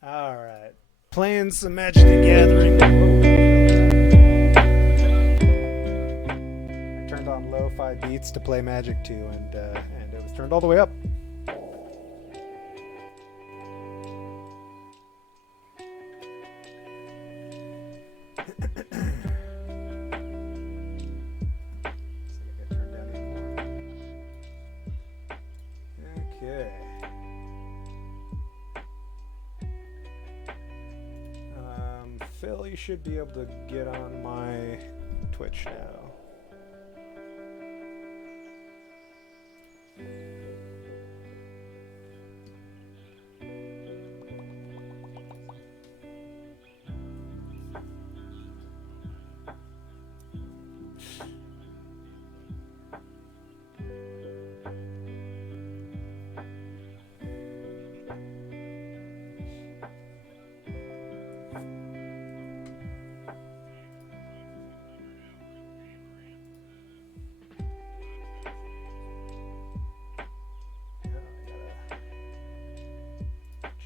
Alright. Playing some Magic the Gathering. I turned on lo-fi beats to play Magic 2, and it was turned all the way up. Okay. Phil, you should be able to get on my Twitch now.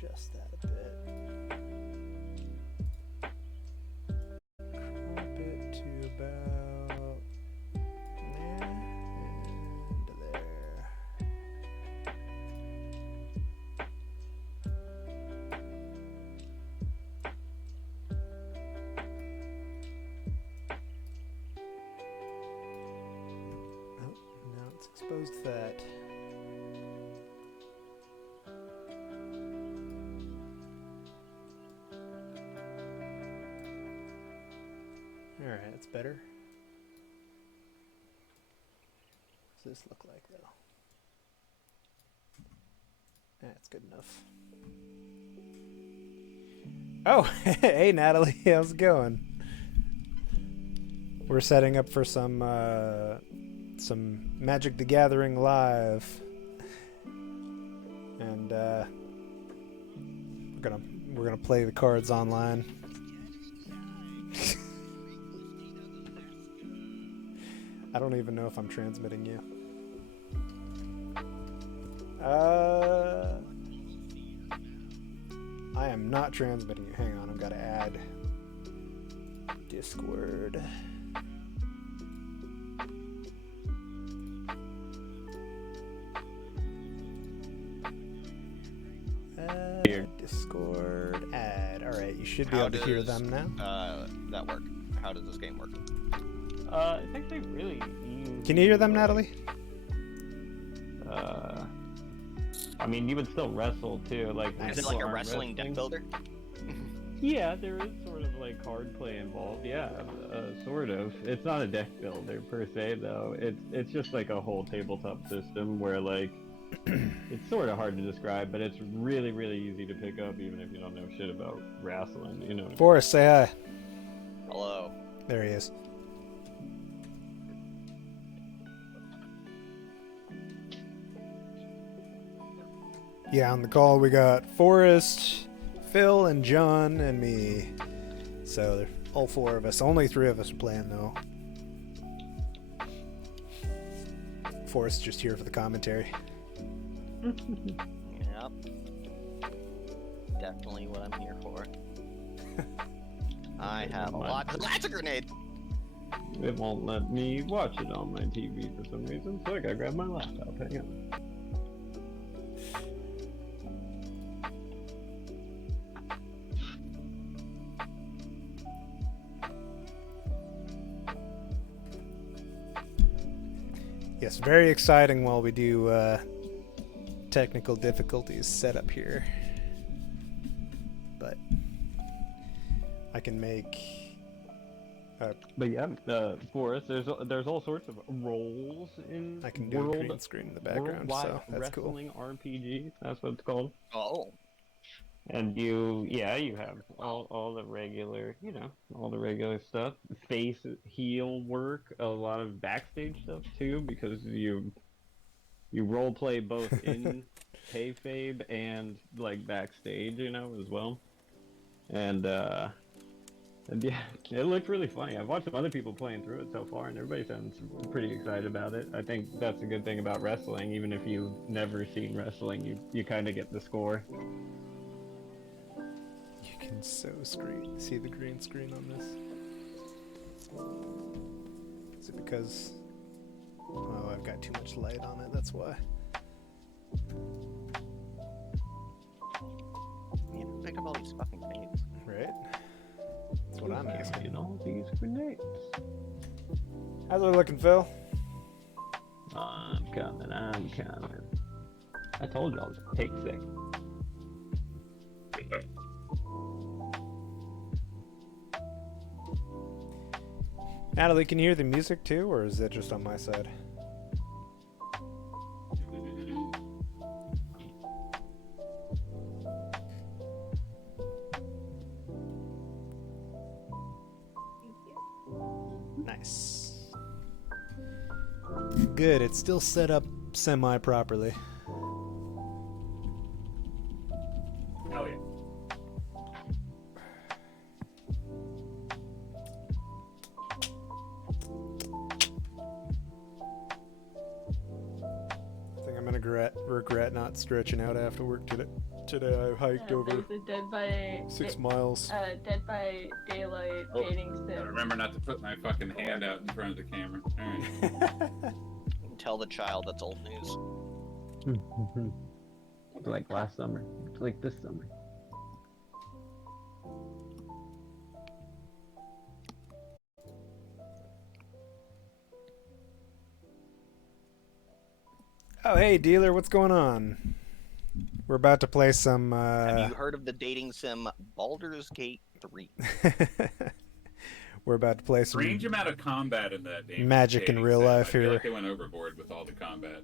Adjust that a bit. Crop it to about there and there. Oh, now it's exposed to that. Alright, that's better. What does this look like, though? That's good enough. Oh, hey Natalie, how's it going? We're setting up for some Magic the Gathering live, and we're gonna play the cards online. I don't even know if I'm transmitting you. I am not transmitting you. Hang on, I've got to add Discord. Discord add. Alright, you should be able to hear them now. That work? How does this game work? It's actually really easy. Can you hear them, Natalie? I mean, you would still wrestle too. Like, Is it like a wrestling deck builder? Yeah, there is sort of like card play involved. Yeah, sort of. It's not a deck builder per se, though. It's just like a whole tabletop system where like it's sort of hard to describe, but it's really easy to pick up, even if you don't know shit about wrestling. You know. Forrest, say hi. Hello. There he is. Yeah, on the call we got Forrest, Phil, and John, and me. So all four of us. Only three of us are playing, though. Forrest's just here for the commentary. Yep. Definitely what I'm here for. I have a lot. That's a grenade! It won't let me watch it on my TV for some reason, so I gotta grab my laptop. Hang on. Yes, very exciting while we do technical difficulties set up here. But I can make... But yeah, for us, there's all sorts of roles in I can do a green screen in the background, so that's cool. Wrestling RPG, that's what it's called. Oh. And you have all the regular, all the regular stuff. Face, heel work, a lot of backstage stuff too, because you role play both in kayfabe and like backstage, as well. And yeah, it looked really funny. I've watched some other people playing through it so far, and everybody sounds pretty excited about it. I think that's a good thing about wrestling. Even if you've never seen wrestling, you kind of get the score. can see the green screen on this. Is it because... Oh, I've got too much light on it, that's why. You know, pick up all these fucking grenades. Right? That's what I'm asking. You know, these grenades. How's it looking, Phil? I'm coming. I told y'all to take six. Natalie, can you hear the music too, or is it just on my side? Nice. Good, it's still set up semi-properly. Hell yeah. I think I'm gonna regret not stretching out after work today. Today I hiked over There's a Dead by 6 miles. Dead by Daylight Oh, dating Gotta sim. remember not to put my fucking hand out in front of the camera. Alright. You can tell the child that's old news. Like last summer. Like this summer. Oh, hey, dealer, what's going on? We're about to play some, Have you heard of the dating sim Baldur's Gate 3? We're about to play some Strange amount of combat in that game. magic in real life I feel here. like they went overboard with all the combat.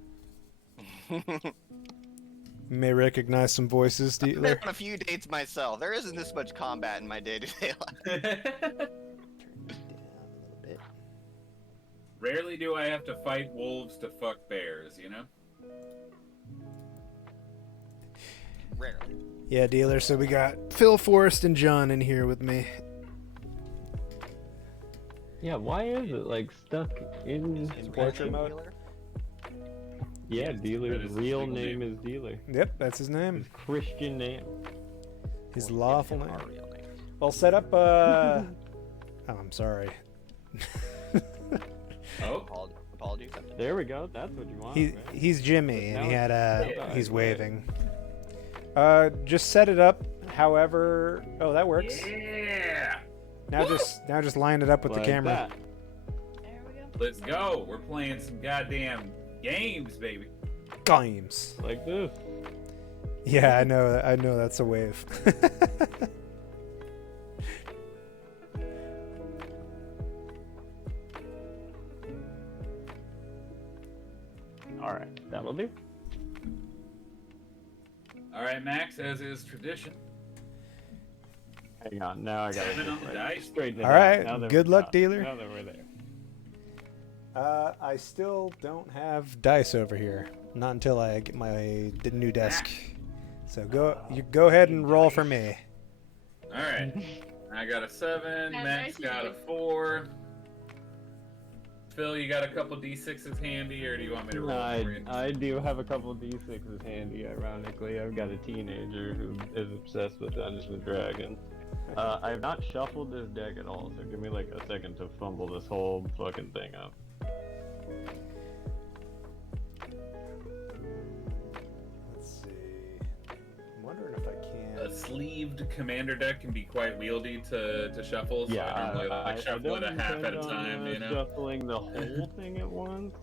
You may recognize some voices, I've been dealer. on a few dates myself. There isn't this much combat in my day-to-day life. Rarely do I have to fight wolves to fuck bears, you know? Rarely. Yeah, dealer, so we got Phil, Forrest, and John in here with me. Yeah, why is it like stuck in portrait mode? Yeah, That dealer's is his real legal name name. is Dealer. Yep, that's his name. His Christian name. His Well, lawful give him name. our real name. Well, set up, oh, I'm sorry. Oh, Apologies. There we go. That's what you want. He, right? he's Jimmy, and he had Yeah, he's yeah. waving. Just set it up however... Oh, that works. yeah! Now just line it up with Like the camera. that. There we go. Let's go. We're playing some goddamn games, baby. Games. Like this. Yeah, I know that's a wave. Alright, that'll do. Alright, Max, as is tradition. Hang on, now I gotta Seven on the dice. straighten it All out. right, Now that good we're luck, out. dealer. Now that we're there. I still don't have dice over here. Not until I get my new desk. So go ahead and roll for me. Alright. I got a 7, Yeah, Max nice got a of 4. Phil, you got a couple d6s handy, or do you want me to roll for you? I do have a couple d6s handy, ironically. I've got a teenager who is obsessed with Dungeons and Dragons. I have not shuffled this deck at all, so give me like a second to fumble this whole fucking thing up. Let's see. I'm wondering if I A can. sleeved commander deck can be quite wieldy to shuffle, so I normally like shuffle it a half at a intend time, on, you know? shuffling the whole thing at once.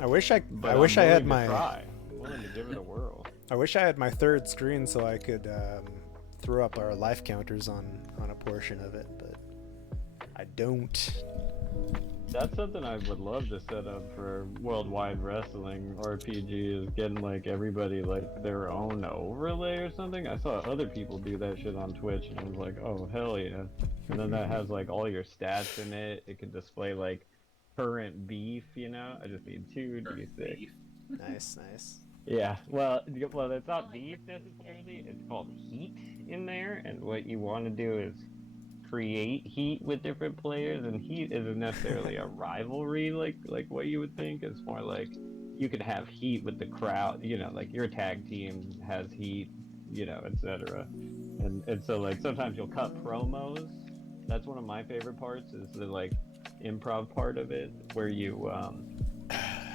I wish I But wish I I'm had willing to my try. I'm willing to give it a whirl. I wish I had my third screen so I could throw up our life counters on a portion of it, but I don't. That's something I would love to set up for Worldwide Wrestling RPG, is getting like everybody like their own overlay or something. I saw other people do that shit on Twitch and I was like, oh hell yeah. And then that has like all your stats in it. It could display like current beef, you know? I just need 2d6. Nice, nice. Yeah, well, it's not beef necessarily. It's called heat in there, and what you want to do is create heat with different players, and heat isn't necessarily a rivalry like what you would think. It's more like you could have heat with the crowd, you know, like your tag team has heat, you know, etc. And so like sometimes you'll cut promos. That's one of my favorite parts, is the like improv part of it, where you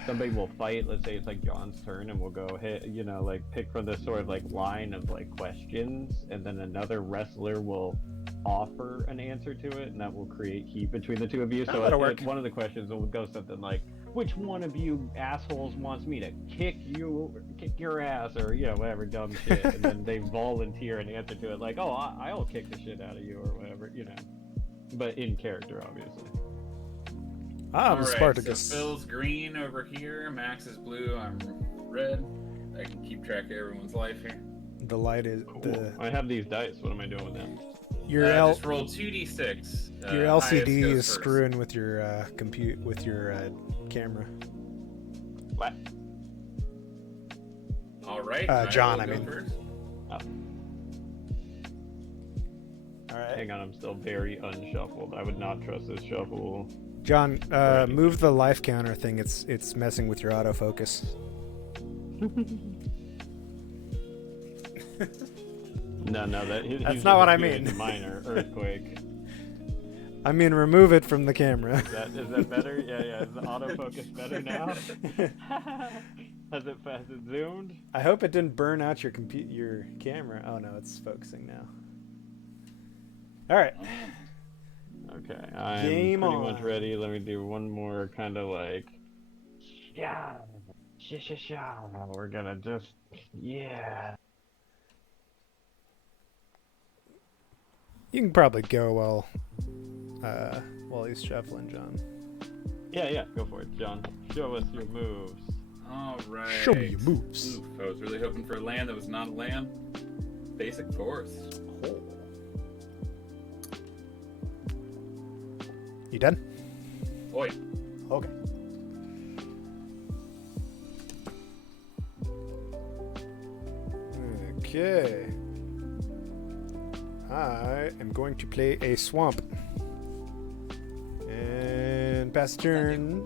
somebody will fight. Let's say it's like John's turn, and we'll go hit, you know, like pick from this sort of like line of like questions, and then another wrestler will offer an answer to it, and that will create heat between the two of you. So that'll work. one of the questions will go something like, which one of you assholes wants me to kick your ass, or you know, whatever dumb shit, and then they volunteer an answer to it, like, oh, I'll kick the shit out of you, or whatever, you know, but in character, obviously. I'm Alright, Spartacus. so Phil's green over here, Max is blue, I'm red. I can keep track of everyone's life here. The light is the I have these dice. What am I doing with them? your Just roll 2d6. your highest LCD goes is first. screwing with your camera. What? All right. John, will I go mean. first. All right. Hang on, I'm still very unshuffled. I would not trust this shuffle. John, move the life counter thing. It's messing with your autofocus. No, he's That's not what I mean. experienced a minor earthquake. I mean, remove it from the camera. Is that better? Yeah. Is the autofocus better now? Has it zoomed? I hope it didn't burn out your camera. Oh no, it's focusing now. All right. Okay, I'm Game pretty on. much ready. Let me do one more kind of like, yeah. We're gonna just, yeah. You can probably go while he's shuffling, John. Yeah, go for it, John. Show us your moves. All right. Show me your moves. Oof, I was really hoping for a land that was not a land. Basic force. You done? Oi. Okay. Okay. I am going to play a swamp. And pass turn.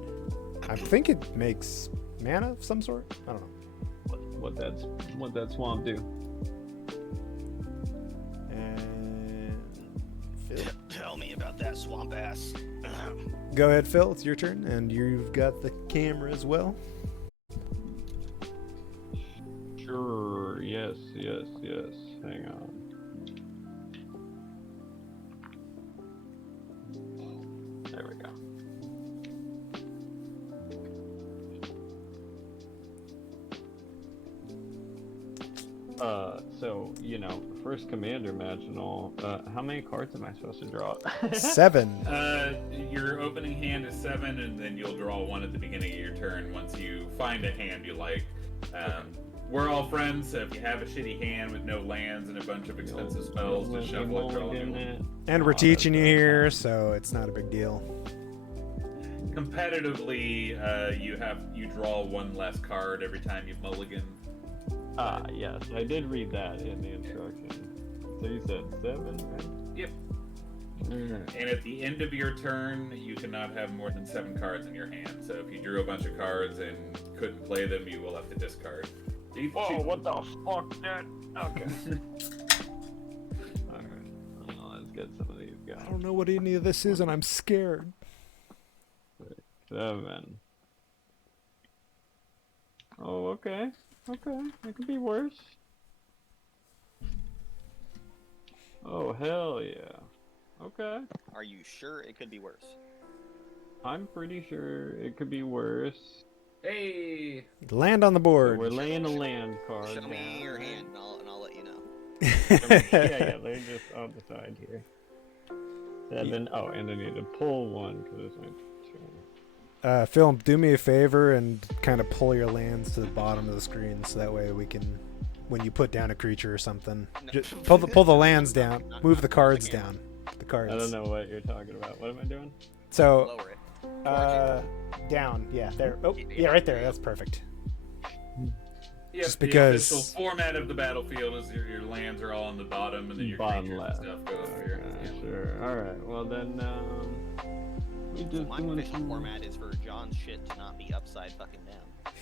I think it makes mana of some sort. I don't know. What that swamp do? And Phil. Tell me about that swamp ass. Go ahead, Phil. It's your turn, and you've got the camera as well. Sure. Yes. Hang on. There we go. So, you know, first commander match and all, how many cards am I supposed to draw? 7. Your opening hand is 7, and then you'll draw 1 at the beginning of your turn once you find a hand you like. We're all friends, so if you have a shitty hand with no lands and a bunch of expensive spells, just shuffle it, draw a new one. And we're teaching you here, so it's not a big deal. Competitively, you draw 1 less card every time you mulligan. Yes, I did read that in the instructions. So you said 7, right? Yep. And at the end of your turn, you cannot have more than 7 cards in your hand. So if you drew a bunch of cards and couldn't play them, you will have to discard. Whoa, what the fuck, dude? Okay. Alright, well, let's get some of these guys. I don't know what any of this is, and I'm scared. 7. Oh, okay. It could be worse. Oh, hell yeah. Okay. Are you sure it could be worse? I'm pretty sure it could be worse. Hey! Land on the So board. we're laying a land card Show down. me your hand, and I'll let you know. Yeah, they're just on the side here. 7. Oh, and I need to pull 1 because it's my turn. Phil, do me a favor and kind of pull your lands to the bottom of the screen, so that way we can, when you put down a creature or something, just pull the lands down. Move the cards down. The cards. I don't know what you're talking about. What am I doing? So, Lower it. down. Yeah, there. Oh, yeah, right there. That's perfect. Yep, Just because- the official format of the battlefield is your lands are all on the bottom, and then your Bottom creatures left. and stuff go over here. Okay, Yeah. sure. Alright, well then, we just My doing official some... format is for John's shit to not be upside fucking down.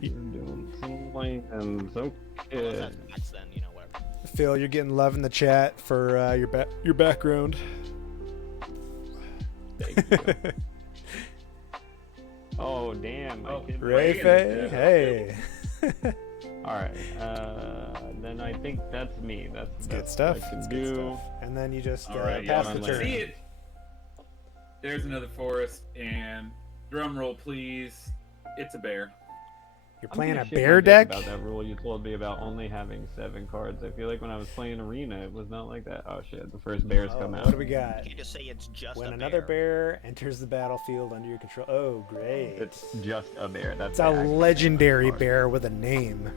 We're doing some lands. Unless Okay. that's Max, then, you know, whatever. Phil, you're getting love in the chat for your background. Thank you. Oh damn! Oh, Ray Faye, hey. All right. Then I think that's me. That's Good stuff. I can That's do. good stuff. And then you just All right, pass yeah, the I'm turn. See it. There's another forest, and drum roll, please. It's a bear. You're I'm playing gonna a shit my bear dick deck? About that rule you told me about only having 7 cards. I feel like when I was playing Arena, it was not like that. Oh shit! The first bears Oh, come out. what do we got? You can't just say it's just When a another bear. bear enters the battlefield under your control. Oh, great. It's just a bear. That's It's a the actual legendary card. bear with a name.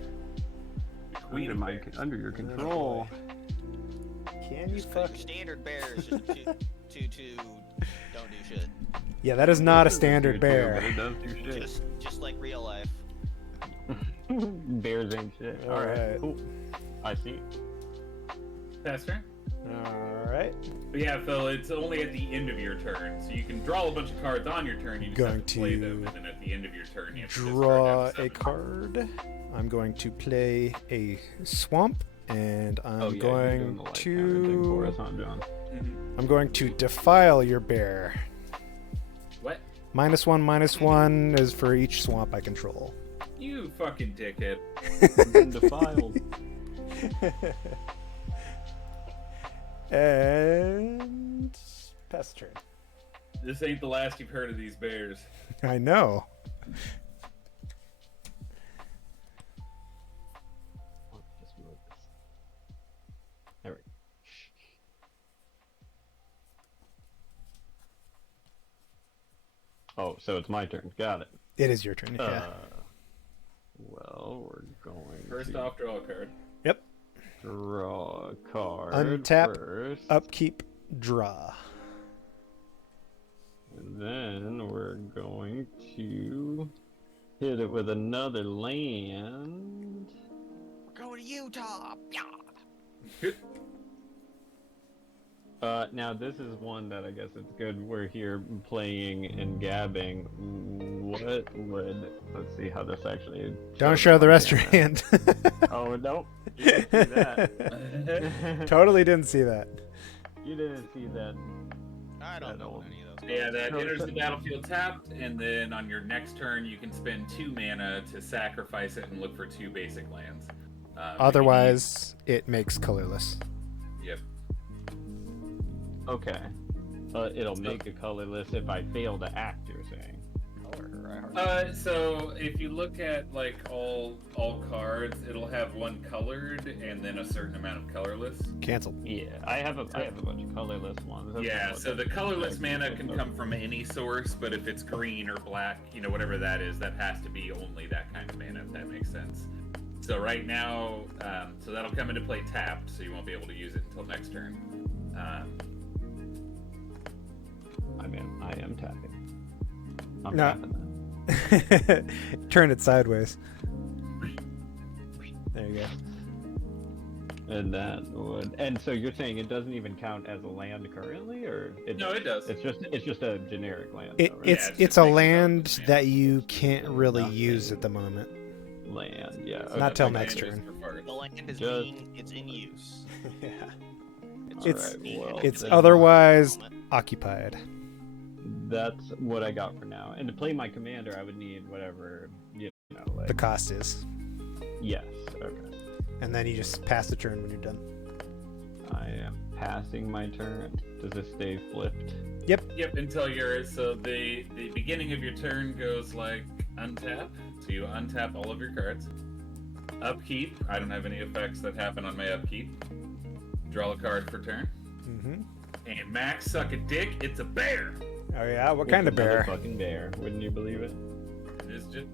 Queen of bears. Under your control. Can you Just 'cause fuck? your standard bear is just a 2/2 don't do shit. Yeah, that is not a This is standard tier 2, bear. but it does do shit. Just like real life. Bears ain't shit. All right, Alright. cool. I see. Pass turn. Alright. But yeah, Phil, it's only at the end of your turn, so you can draw a bunch of cards on your turn. You just Going have to play to them, and then at the end of your turn, you have to Draw discard a card. I'm going to play a swamp, and I'm Oh, yeah, you're doing going the light counter thing for to us, huh, John? I'm going to defile your bear. What? -1/-1 is for each swamp I control. You fucking dickhead. Been defiled. And pass the turn. This ain't the last you've heard of these bears. I know. Just move this. There we go. Oh, so it's my turn. Got it. It is your turn. Yeah. Well, we're going First to off, draw a card. Yep. draw a card Untap, first, Upkeep. Draw. and then we're going to hit it with another land. We're going to Utah. Yeah. Now this is one that I guess it's good we're here playing and gabbing. What would, let's see how this actually... Don't show the rest of your hand. Oh, nope. You didn't see that. Totally didn't see that. You didn't see that. I don't That know old- any of those. Yeah, that enters the battlefield tapped, and then on your next turn, you can spend 2 mana to sacrifice it and look for 2 basic lands. Otherwise, it makes colorless. Yep. Okay. It'll make a colorless if I fail to act, you're saying. So if you look at like all cards, it'll have one colored and then a certain amount of colorless. Cancel. Yeah, I have a bunch of colorless ones. That's Yeah, what so the that- colorless mana can come from any source, but if it's green or black, you know, whatever that is, that has to be only that kind of mana, if that makes sense. So right now, so that'll come into play tapped, so you won't be able to use it until next turn. I am tapping. I'm No. tapping that. Turn it sideways. There you go. And that would, and so you're saying it doesn't even count as a land currently, or No, it does. It's just a generic land. It, though, right? it's Yeah, it's it's just a making land colors, that you can't really Nothing. use at the moment. land, yeah. Not till okay. next Land is turn. preferred. The land is Just- it's in use. Yeah. It's, It's- being well, It's then otherwise occupied. That's what I got for now. And to play my commander, I would need whatever, you know, like... The cost is. Yes, okay. And then you just pass the turn when you're done. I am passing my turn. Does this stay flipped? Yep, until so the beginning of your turn goes like untap, so you untap all of your cards. Upkeep, I don't have any effects that happen on my upkeep. Draw a card for turn. Mm-hmm. And Max, suck a dick, it's a bear! Oh yeah, what It's kind of another bear? fucking bear. Wouldn't you believe it?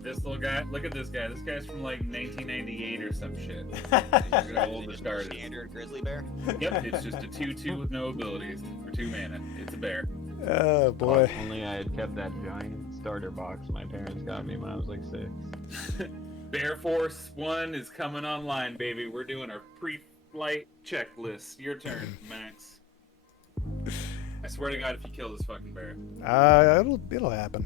This little guy, look at this guy. This guy's from like 1998 or some shit. Is Look how old it the just card a is. standard grizzly bear? Yep, it's just a 2/2 with no abilities for 2 mana. It's a bear. Oh boy. Oh, only I had kept that giant starter box my parents got me when I was like 6. Bear Force 1 is coming online, baby. We're doing our pre-flight checklist. Your turn, Max. I swear to God, if you kill this fucking bear. It'll happen.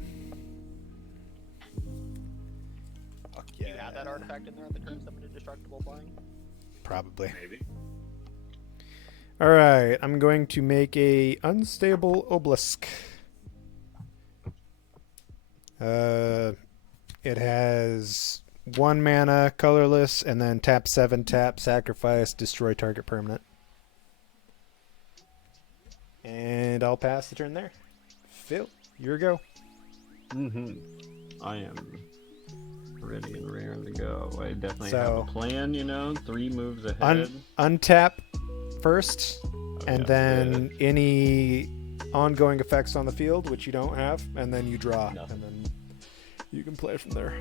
Fuck Do you have that artifact in there at the turn summon indestructible flying? Probably. Maybe. All right, I'm going to make a unstable obelisk. It has 1 mana, colorless, and then tap 7, tap, sacrifice, destroy target permanent. And I'll pass the turn there. Phil, your go. I am ready and raring to go. I definitely have So- a plan, 3 moves ahead. Untap first, and yeah, then any ongoing effects on the field, which you don't have, and then you draw, Nothing. and then you can play from there.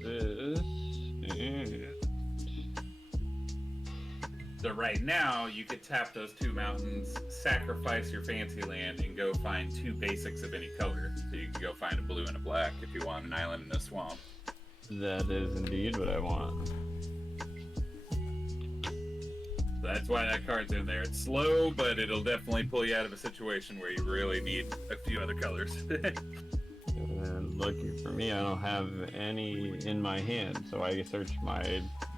This and So right now, you could tap those 2 mountains, sacrifice your fancy land, and go find 2 basics of any color. So you can go find a blue and a black if you want an island and a swamp. that is indeed what I want. So that's why that card's in there. It's slow, but it'll definitely pull you out of a situation where you really need a few other colors. And lucky for me, I don't have any in my hand, so I search my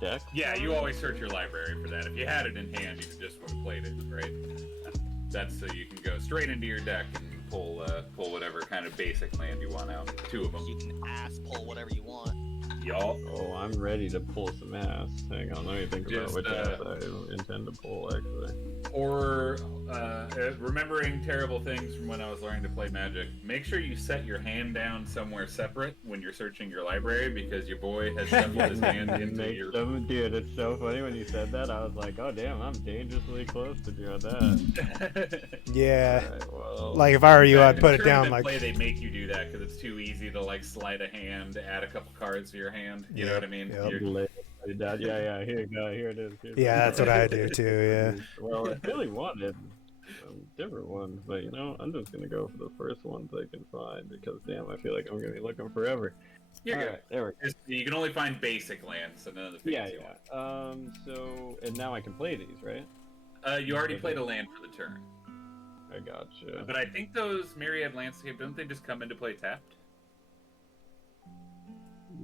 deck. Yeah, you always search your library for that. If you had it in hand, you just would have played it, right? That's so you can go straight into your deck and pull whatever kind of basic land you want out. 2 of them. You can ass pull whatever you want. Y'all. Oh, I'm ready to pull some ass. Hang on, let me think about Just, which ass I intend to pull, actually. Or remembering terrible things from when I was learning to play Magic. Make sure you set your hand down somewhere separate when you're searching your library, because your boy has shuffled his hand into your. Dude, it's so funny when you said that. I was like, oh damn, I'm dangerously close to doing that. Yeah. Alright, well, Like, if I were you, I'd In put it down tournament like... play, they make you do that because it's too easy to like slide a hand, add a couple cards to your hand. You know what I mean? Yep. You're- yeah, here you go, here it is. Yeah, that's what I do too, yeah. Well, I really wanted some different ones, but I'm just gonna go for the first ones I can find, because damn, I feel like I'm gonna be looking forever. You're good. Alright, there we go. You can only find basic lands, so none of the Yeah, fancy ones. so, and now I can play these, right? You already played a land for the turn. I gotcha. But I think those Myriad Landscape, don't they just come into play tapped?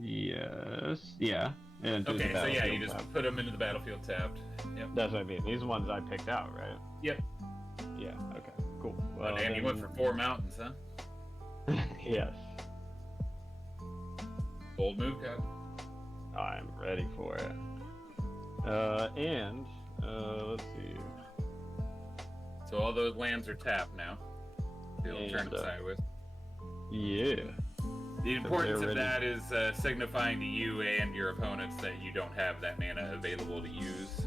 Yes, yeah. And do the Okay, so yeah, you battlefield just tab. put them into the battlefield tapped. Yep. That's what I mean. These ones I picked out, right? Yep. Yeah, okay, cool. Oh, Well, damn, you went for 4 mountains, huh? Yes. Bold move, guy. I'm ready for it. Let's see. So all those lands are tapped now. They'll turn And, them sideways. Yeah. The importance they're of ready. that is signifying to you and your opponents that you don't have that mana available to use,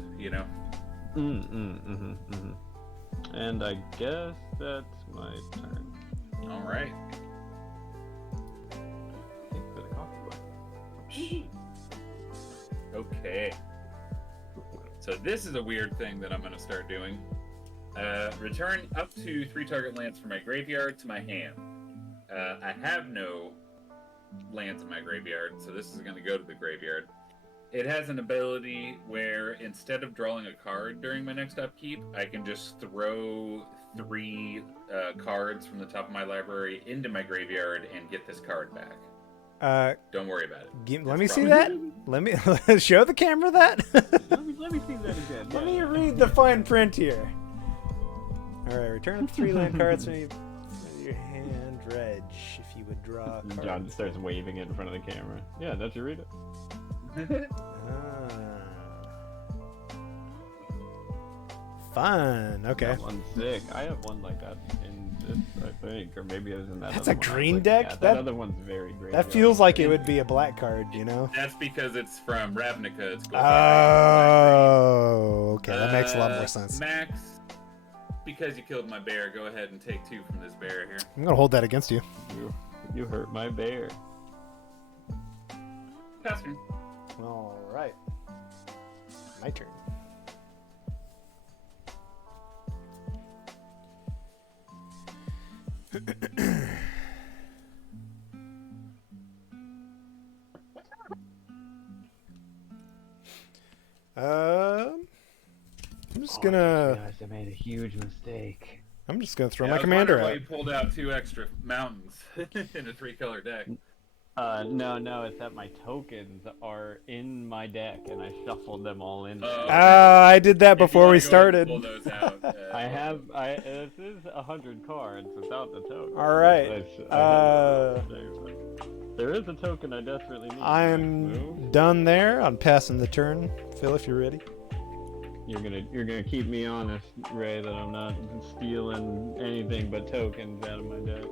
And I guess that's my turn. Alright. Thanks for the coffee Okay. So this is a weird thing that I'm going to start doing. Return up to 3 target lands from my graveyard to my hand. I have no lands in my graveyard, so this is going to go to the graveyard. It has an ability where instead of drawing a card during my next upkeep, I can just throw 3 cards from the top of my library into my graveyard and get this card back. Don't worry about it. Let me It's see probably- that. Let me show the camera that. let me see that again. Let me read the fine print here. All right, return up 3 land cards from your hand, Reg. If you would draw a card. John starts waving it in front of the camera. Yeah, don't you read it? Fun. Okay. That one's sick. I have one like that in this, I think, or maybe it was in that. That's other a one I was green looking deck? at. That- That other one's very great. That feels like it would be a black card, you know? That's because it's from Ravnica. It's gold. Oh, okay. That makes a lot more sense. Max, because you killed my bear, go ahead and take 2 from this bear here. I'm gonna hold that against you. You hurt my bear. Pass turn. All right. My turn. I'm just gonna. I made a huge mistake. I'm just gonna throw Yeah, my I was commander wondering why out. you pulled out 2 extra mountains in a 3-color deck. No, it's that my tokens are in my deck, and I shuffled them all in. Oh. I did that If you before wanna we go ahead started. and pull those out, This is 100 cards without the token. All right. There is a token I desperately need. I'm done there. I'm passing the turn. Phil, if you're ready. You're gonna keep me honest, Ray, that I'm not stealing anything but tokens out of my deck.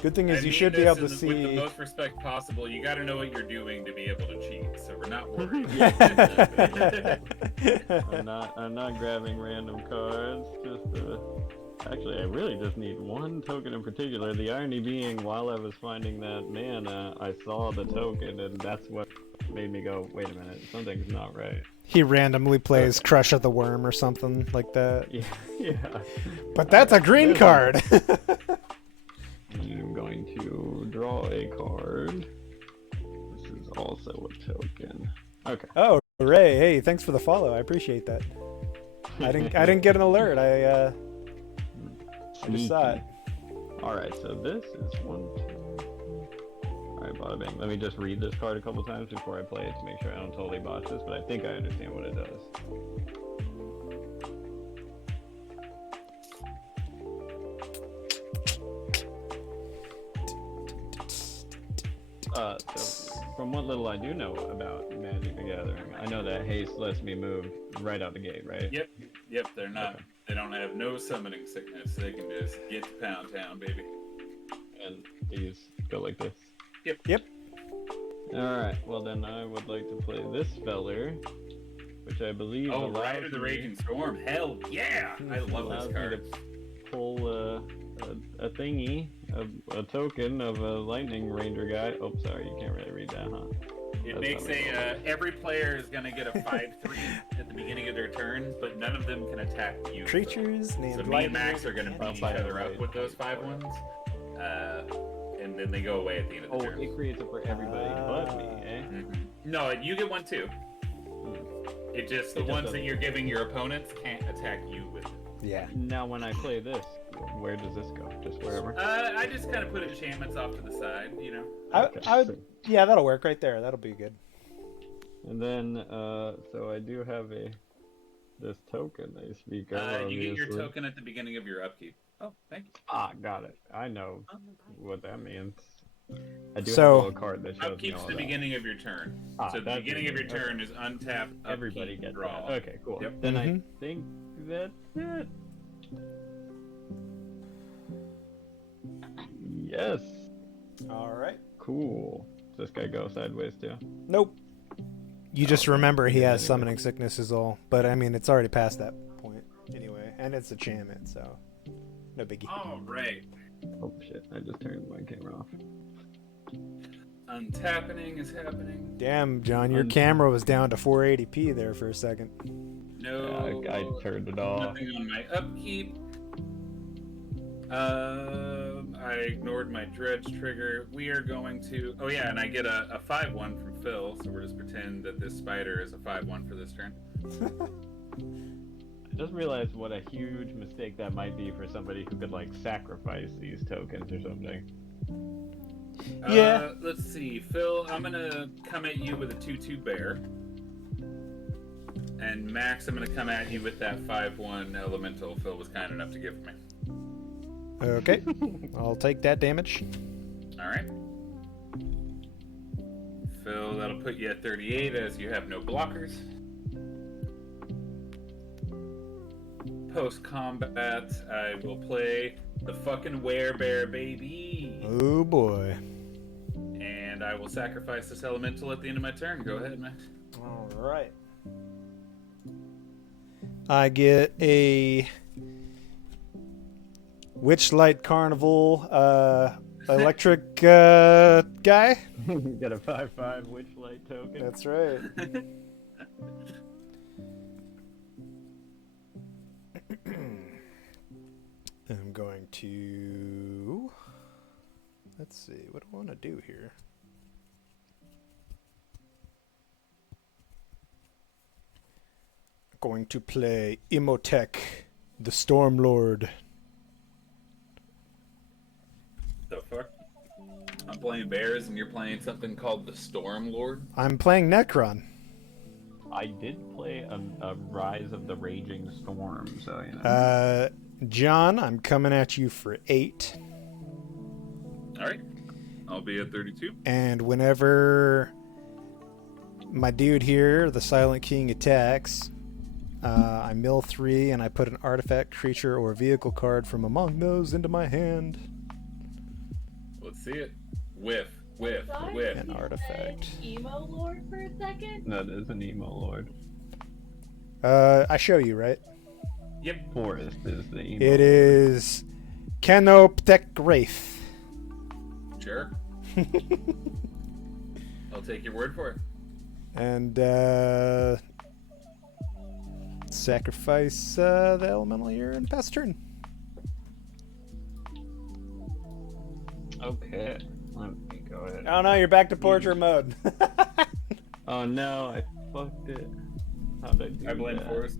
Good thing is I you mean should be this able to with the see. most respect possible. You got to know what you're doing to be able to cheat, so we're not worried. I'm not grabbing random cards. Actually, I really just need one token in particular. The irony being, while I was finding that mana, I saw the token, and that's what made me go, wait a minute, something's not right. He randomly plays Crush of the Worm or something like that. Yeah. But that's a green card. I'm going to draw a card. This is also a token. Okay. Oh, Ray, hey, thanks for the follow. I appreciate that. I didn't get an alert. I just saw it. Alright, so this is 1, 2. Alright, bada bing. Let me just read this card a couple times before I play it to make sure I don't totally botch this, but I think I understand what it does. So from what little I do know about Magic the Gathering, I know that haste lets me move right out the gate, right? Yep, they're not. Okay. They don't have no summoning sickness. They can just get to Pound Town, baby. And these go like this. Yep. Alright, well then I would like to play this feller, which I believe Ride of the Raging Storm. Hell yeah! I love this card. Pull a thingy, a token of a Lightning Ranger guy. Oh, sorry, you can't really read that, huh? It makes every player is gonna get a 5/3 at the beginning of their turn, but none of them can attack you. Creatures named So me and Max are gonna beat each other up with those 5/1s, and then they go away at the end of the turn. Oh, it creates it for everybody but me, eh? Mm-hmm. No, you get one too. It just the ones that you're giving your opponents can't attack you with it. Yeah. Now when I play this, where does this go? Just wherever? I just kind of put enchantments off to the side, you know. Yeah, that'll work right there. That'll be good. And then, so I do have this token they speak of. You get your token at the beginning of your upkeep. Oh, thank you. Ah, got it. I know what that means. I do have a little card that shows upkeep's the beginning of your turn. So the beginning of your turn is untap, everybody gets draw. That. Okay, cool. Yep. Then I think that's it. Yes. All right. Cool. Does this guy go sideways too? Nope. You just remember he has summoning sickness is all, but I mean it's already past that point anyway, and it's a enchantment, so no biggie. All right. Oh shit! I just turned my camera off. Untapping is happening. Damn, John, your camera was down to 480p there for a second. No, I turned it off. Nothing on my upkeep. I ignored my dredge trigger. We are going to. Oh yeah, and I get a 5/1 from Phil, so we'll just pretend that this spider is a 5/1 for this turn. I just realized what a huge mistake that might be for somebody who could like sacrifice these tokens or something. Yeah. Let's see, Phil. I'm gonna come at you with a 2/2 bear, and Max, I'm gonna come at you with that 5/1 elemental Phil was kind enough to give me. Okay. I'll take that damage. All right. Phil, that'll put you at 38 as you have no blockers. Post-combat, I will play the fucking werebear, baby. Oh boy. And I will sacrifice this elemental at the end of my turn. Go ahead, Max. All right. I get a Witchlight Carnival electric guy. Got a 5/5 Witchlight token. That's right. I'm going to... Let's see. What do I want to do here? Going to play Imhotep, the Stormlord. playing bears, and you're playing something called the Storm Lord. I'm playing Necron. I did play a Rise of the Raging Storm, so you know. John, I'm coming at you for 8. All right, I'll be at 32. And whenever my dude here, the Silent King, attacks, I mill 3 and I put an artifact, creature, or vehicle card from among those into my hand. Let's see it. Whiff. Sorry, An you artifact. said Emo Lord for a second? That is an emo lord. I show you, right? Yep. Forest is the emo. It is Canoptek Wraith. Sure. I'll take your word for it. And sacrifice the elemental here and pass turn. Okay. Let me go ahead. Oh no, you're back to portrait mode. Oh no, I fucked it. How did I do I blame that? Forest.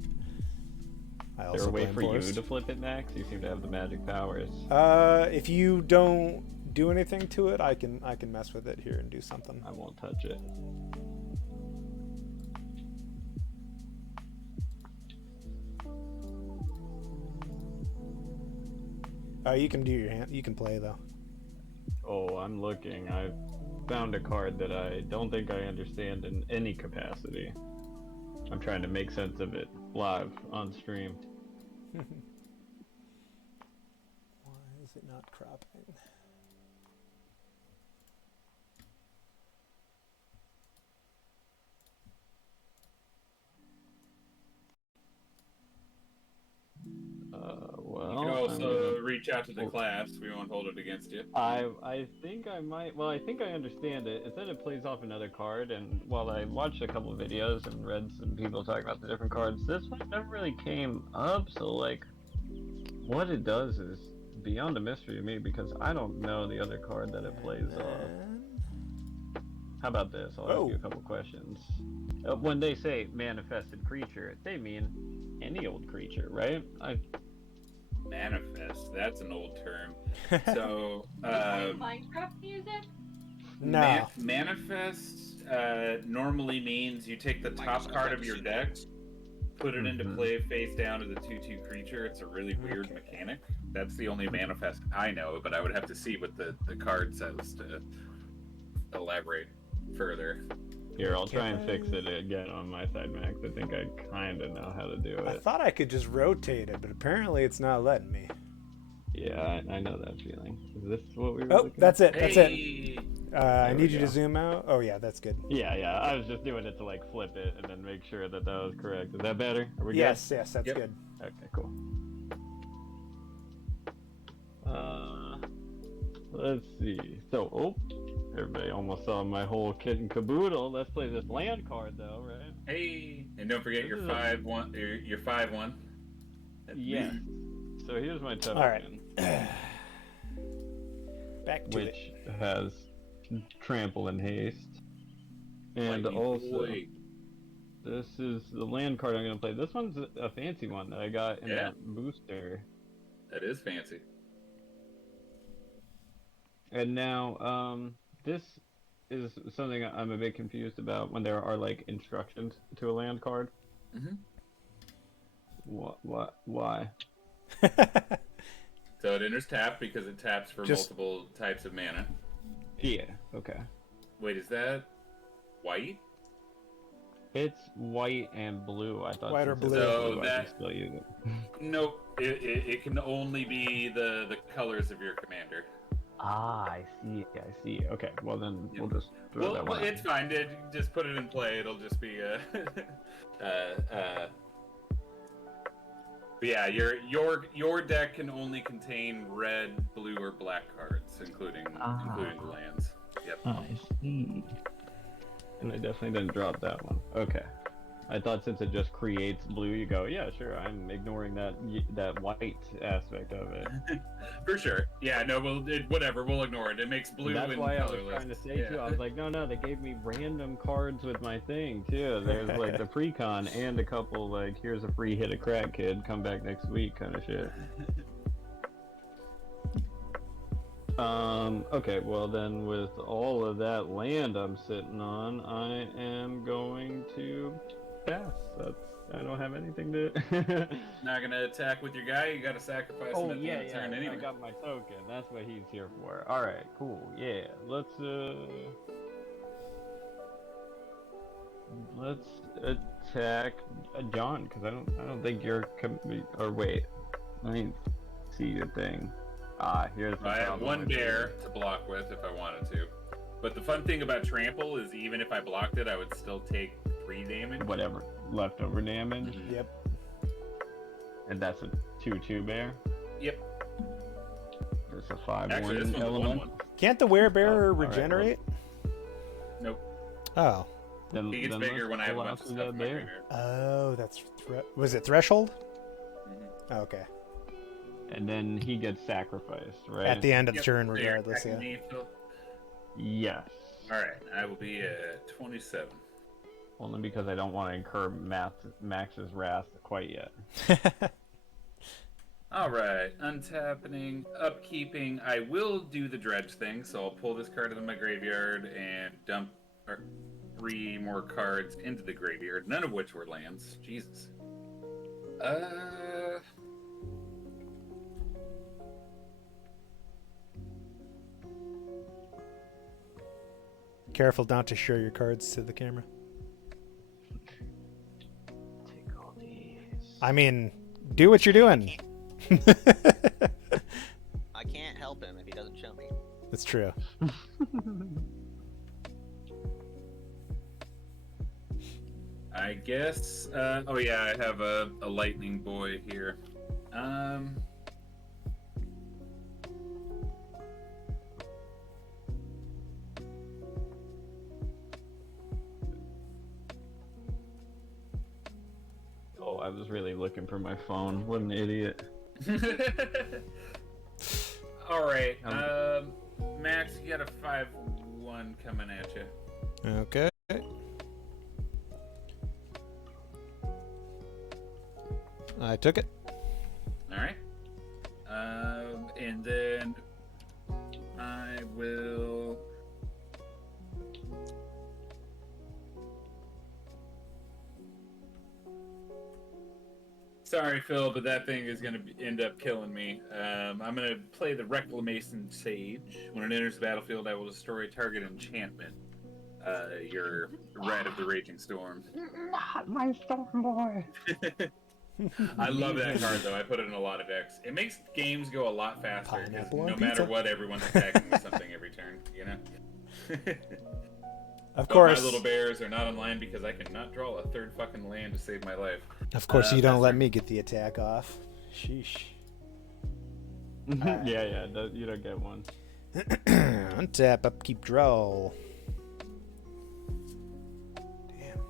I Is also there a way blame for Forrest. you to flip it, Max? You seem to have the magic powers. If you don't do anything to it, I can mess with it here and do something. I won't touch it. You can do your hand. You can play though. Oh, I'm looking. I found a card that I don't think I understand in any capacity. I'm trying to make sense of it live on stream. Why is it not cropping? Well, You can I'm also gonna- reach out to the class. We won't hold it against you. I think I might. Well, I think I understand it. It said it plays off another card, and while I watched a couple of videos and read some people talking about the different cards, this one never really came up. So, like, what it does is beyond a mystery to me because I don't know the other card that it plays off. How about this? I'll ask you a couple questions. When they say manifested creature, they mean any old creature, right? Manifest. That's an old term. So, Minecraft music? No. Manifest normally means you take the top card of your deck, put it into play face down as a 2/2 creature. It's a really weird mechanic. That's the only manifest I know, but I would have to see what the card says to elaborate further. Here, I'll try and fix it again on my side, Max. I think I kind of know how to do I it. thought I could just rotate it, but apparently it's not letting me. Yeah, I know that feeling. Is this what we were Oh, looking that's it. That's it. Hey! I we need you to go. zoom out. Oh yeah, that's good. Yeah, I was just doing it to like flip it and then make sure that that was correct. Is that better? Are we Yes, that's Yep. good. good? Okay, cool. Let's see. So, everybody almost saw my whole kit and caboodle. Let's play this land card though, right? Hey! And don't forget your This is a- 5/1. Your 5/1. Yes. So here's my token, All right. Back to it. which has trample and haste, and Lightning also boy. this is the land card I'm gonna play. This one's a fancy one that I got in Yeah. that booster. That is fancy. And now, this is something I'm a bit confused about when there are like instructions to a land card. Mhm. What? Why? So it enters tap because it taps for Just- multiple types of mana. Yeah. Okay. Wait, is that white? It's white and blue. I thought. White or since it's blue. So I can that- still use it. Nope. It can only be the colors of your commander. I see. Okay. Well then, Yeah. we'll just throw Well, that one. it's fine. Just put it in play. It'll just be But yeah, your deck can only contain red, blue, or black cards, including the lands. Yep. I see. And I definitely didn't drop that one. Okay. I thought since it just creates blue, you go, yeah, sure. I'm ignoring that white aspect of it. For sure. Yeah. No. Whatever. We'll ignore it. It makes blue That's and why I was colorless. trying to say Yeah. too. I was like, no, they gave me random cards with my thing too. There's like the pre-con and a couple like, here's a free hit a crack kid, come back next week kind of shit. Okay, well then with all of that land I'm sitting on, I am going to pass. I don't have anything to... Not gonna attack with your guy. You gotta sacrifice him Oh, at the yeah, end of the turn I anyway. got my token. That's what he's here for. Alright, cool. Yeah, let's attack John, because I don't think you're... Or wait, let me see your thing. Here's the I have problem one with bear to block with if I wanted to. But the fun thing about trample is even if I blocked it, I would still take 3 damage. whatever leftover damage. Mhm. Yep. And that's a 2/2 bear. Yep. It's a 5/1 Actually, this one's a element. 1/1. Can't the werebearer Oh, all right, regenerate? Nope. Oh. Then, He gets then bigger let's when I have a pull bunch out of the stuff in my bear. graveyard. Oh, that's was it threshold? Mhm. Oh, okay. And then he gets sacrificed, right? At the end of the Yep, turn, so you're regardless. attacking Yeah. me, Phil? Yes. Alright, I will be at 27. Only because I don't want to incur Max's wrath quite yet. Alright, untapping, upkeeping. I will do the dredge thing, so I'll pull this card out of my graveyard and dump 3 more cards into the graveyard, none of which were lands. Jesus. Careful not to show your cards to the camera. Take all these. I mean, do what you're doing. I can't help him if he doesn't show me. It's true. I guess. Oh yeah, I have a lightning boy here. Oh, I was really looking for my phone. What an idiot. All right. Max, you got a 5/1 coming at you. Okay. I took it. All right. And then I will. Sorry, Phil, but that thing is going to end up killing me. I'm going to play the Reclamation Sage. When it enters the battlefield, I will destroy target enchantment. Your Rite of the Raging Storm. Not my storm boy. I love that card, though. I put it in a lot of decks. It makes games go a lot faster, 'cause Pineapple on no matter pizza. what, everyone's attacking with something every turn, you know? Of But course. my little bears are not online because I cannot draw a 3rd fucking land to save my life. Of course, you don't that's let right. me get the attack off. Sheesh. Yeah, you don't get one. Untap, upkeep, draw. Damn.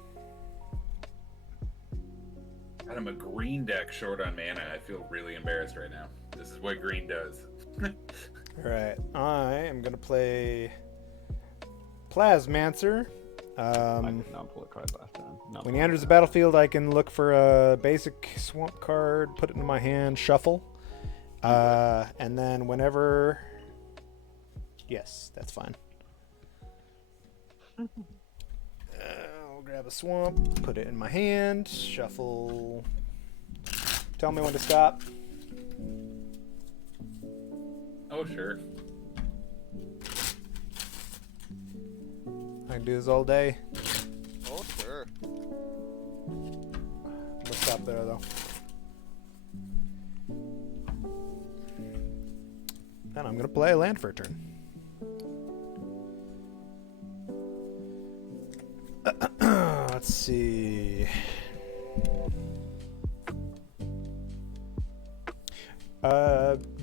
God, I'm a green deck short on mana. I feel really embarrassed right now. This is what green does. Alright, I am going to play Plasmancer. I did not pull a card last time. No. When he enters the battlefield, I can look for a basic swamp card, put it in my hand, shuffle. And then whenever... Yes, that's fine. I'll grab a swamp, put it in my hand, shuffle. Tell me when to stop. Oh, sure. I can do this all day. Oh, sure. Let's stop there, though. Then I'm going to play a land for a turn. Let's see.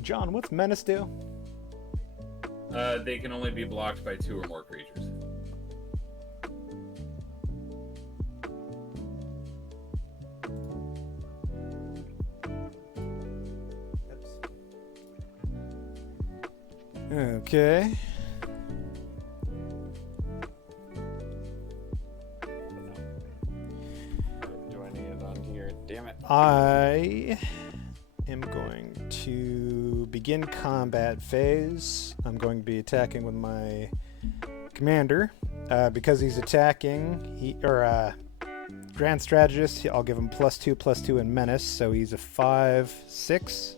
John, what's Menace do? They can only be blocked by 2 or more creatures. Okay. Do I need it on here? Damn it. I am going to begin combat phase, I'm going to be attacking with my commander. Because he's attacking, Grand Strategist, I'll give him +2/+2 in Menace, so he's a 5/6.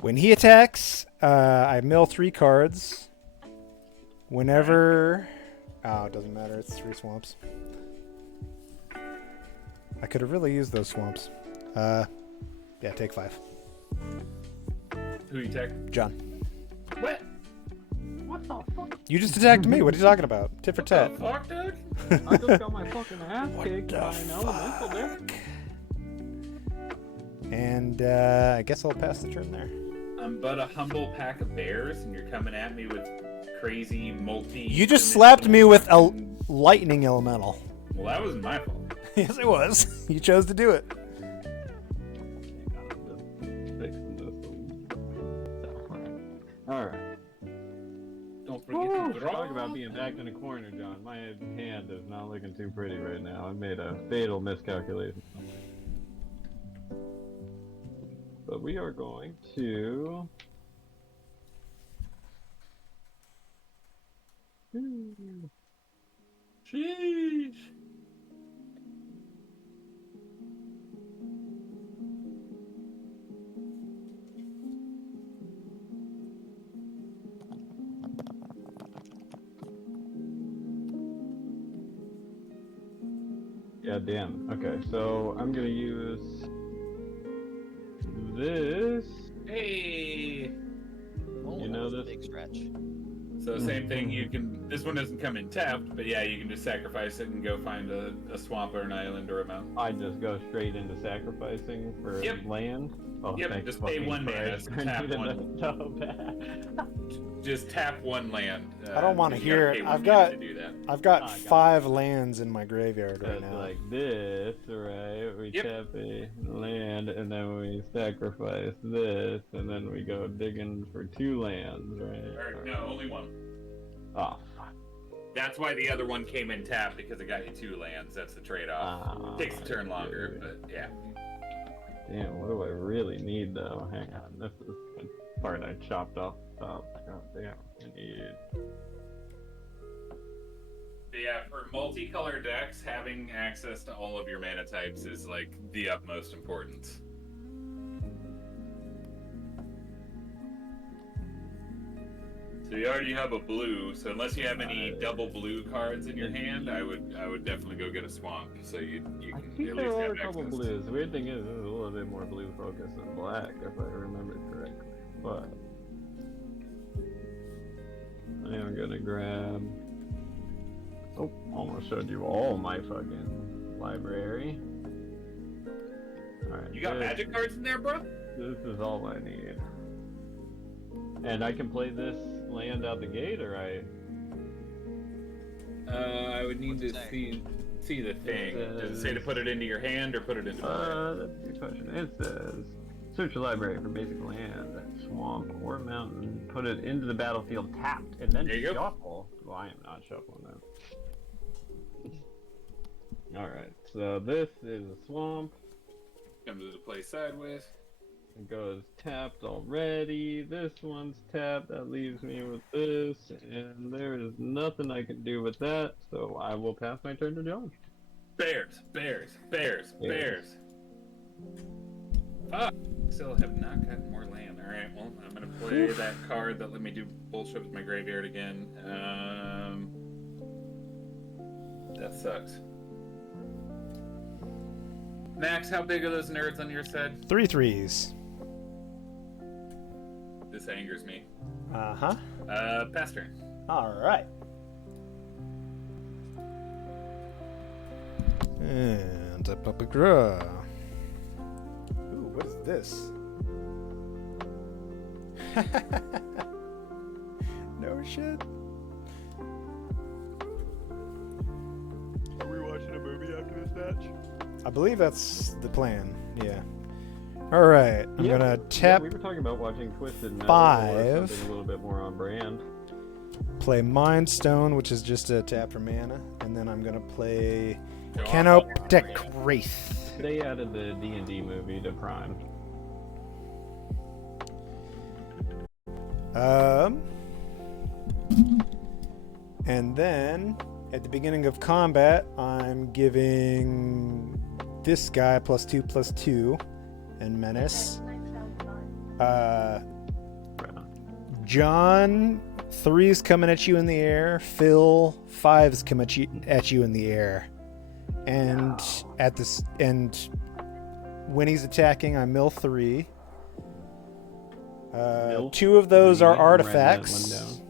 When he attacks, I mill 3 cards. Whenever... Oh, it doesn't matter, it's 3 swamps. I could have really used those swamps. Yeah, take 5. Who you attack? John. What? What the fuck? You just attacked me, what are you talking about? Tit for tat. Fuck, Doug? I just got my fucking ass What kicked the by an elemental there. And I guess I'll pass the turn there. I'm but a humble pack of bears, and you're coming at me with crazy multi. You just slapped me with a lightning elemental. Well, that wasn't my fault. Yes, it was. You chose to do it. Alright. Don't forget to draw. Talk about being backed in a corner, John. My hand is not looking too pretty right now. I made a fatal miscalculation. But we are going to... Sheesh. Yeah, damn. Okay, so I'm gonna use this. Hey. Oh, You know that was a this? big stretch. So same thing. You can. This one doesn't come in tapped, but yeah, you can just sacrifice it and go find a swamp or an island or a mountain. I just go straight into sacrificing for Yep. land. Oh, Yep, thank just pay fucking 1 mana, Christ. so tap I needed one. that so bad. Just tap 1 land. I don't want to and you gotta hear pay it. 1 I've mana got to do that. I've got Oh, I got 5 lands in my graveyard right It's now. like this, right? We Yep. tap a land, and then we sacrifice this, and then we go digging for 2 lands, right? Or, no, only 1. Oh, fuck. That's why the other one came in tapped, because it got you 2 lands. That's the trade-off. Takes a turn longer, but yeah. Damn, what do I really need, though? Hang on, this is the part I chopped off the top. God damn, I need... But yeah, for multicolor decks, having access to all of your mana types is like the utmost importance. So you already have a blue, so unless you have any double blue cards in your hand, I would definitely go get a swamp. So you I can think at there least are have a couple access. blues. The weird thing is, this is a little bit more blue focused than black, if I remember correctly. But I am gonna grab. Oh, almost showed you all my fucking library. Alright. You got magic cards in there, bro? This is all I need. And I can play this land out the gate, or I would need What's to it see the thing. Does it say to says- put it into your hand or put it into the hand? That's a good question. It says, search your library for basic land, swamp, or mountain, put it into the battlefield tapped, and then There you go. shuffle. Well, I am not shuffling that. Alright, so this is a swamp. Comes into play sideways. It goes tapped already. This one's tapped. That leaves me with this, and there is nothing I can do with that, so I will pass my turn to John. Bears, bears, bears, bears. Fuck. Still have not gotten more land. Alright, well, I'm gonna play that card that let me do bullshit with my graveyard again. That sucks. Max, how big are those nerds on your side? 3 3s. This angers me. Uh-huh. Pass turn. Alright. And a public draw. Ooh, what is this? No shit. Are we watching a movie after this match? I believe that's the plan, yeah. Alright, I'm Yeah. gonna Yeah, tap, we were talking about watching Twisted Metal or 5. something a little bit more on brand. play Mind Stone, which is just a tap for mana, and then I'm gonna play Go Canoptek Wraith. They added the D&D movie to Prime. And then at the beginning of combat, I'm giving this guy +2/+2 and menace. John, 3's coming at you in the air. Phil, 5's coming at you in the air. And when he's attacking, I mill 3. 2 of those are artifacts.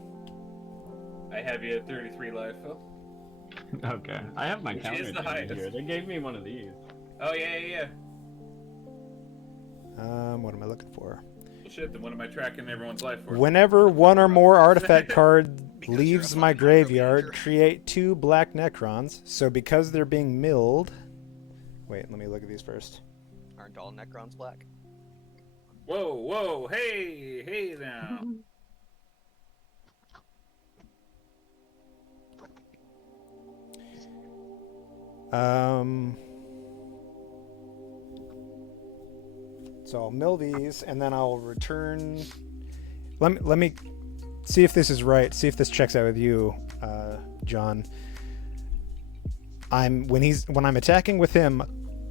I have you at 33 life, Phil. Okay. I have my Which counter is the down highest. here. They gave me one of these. Oh, yeah. What am I looking for? Well, shit, then what am I tracking everyone's life for? Whenever one or more artifact card Because leaves you're a my fucking graveyard, micromanager. create 2 black Necrons. So because they're being milled... Wait, let me look at these first. Aren't all Necrons black? Whoa, hey now. So I'll mill these, and then I'll return... Let me see if this is right. See if this checks out with you, John. When I'm attacking with him,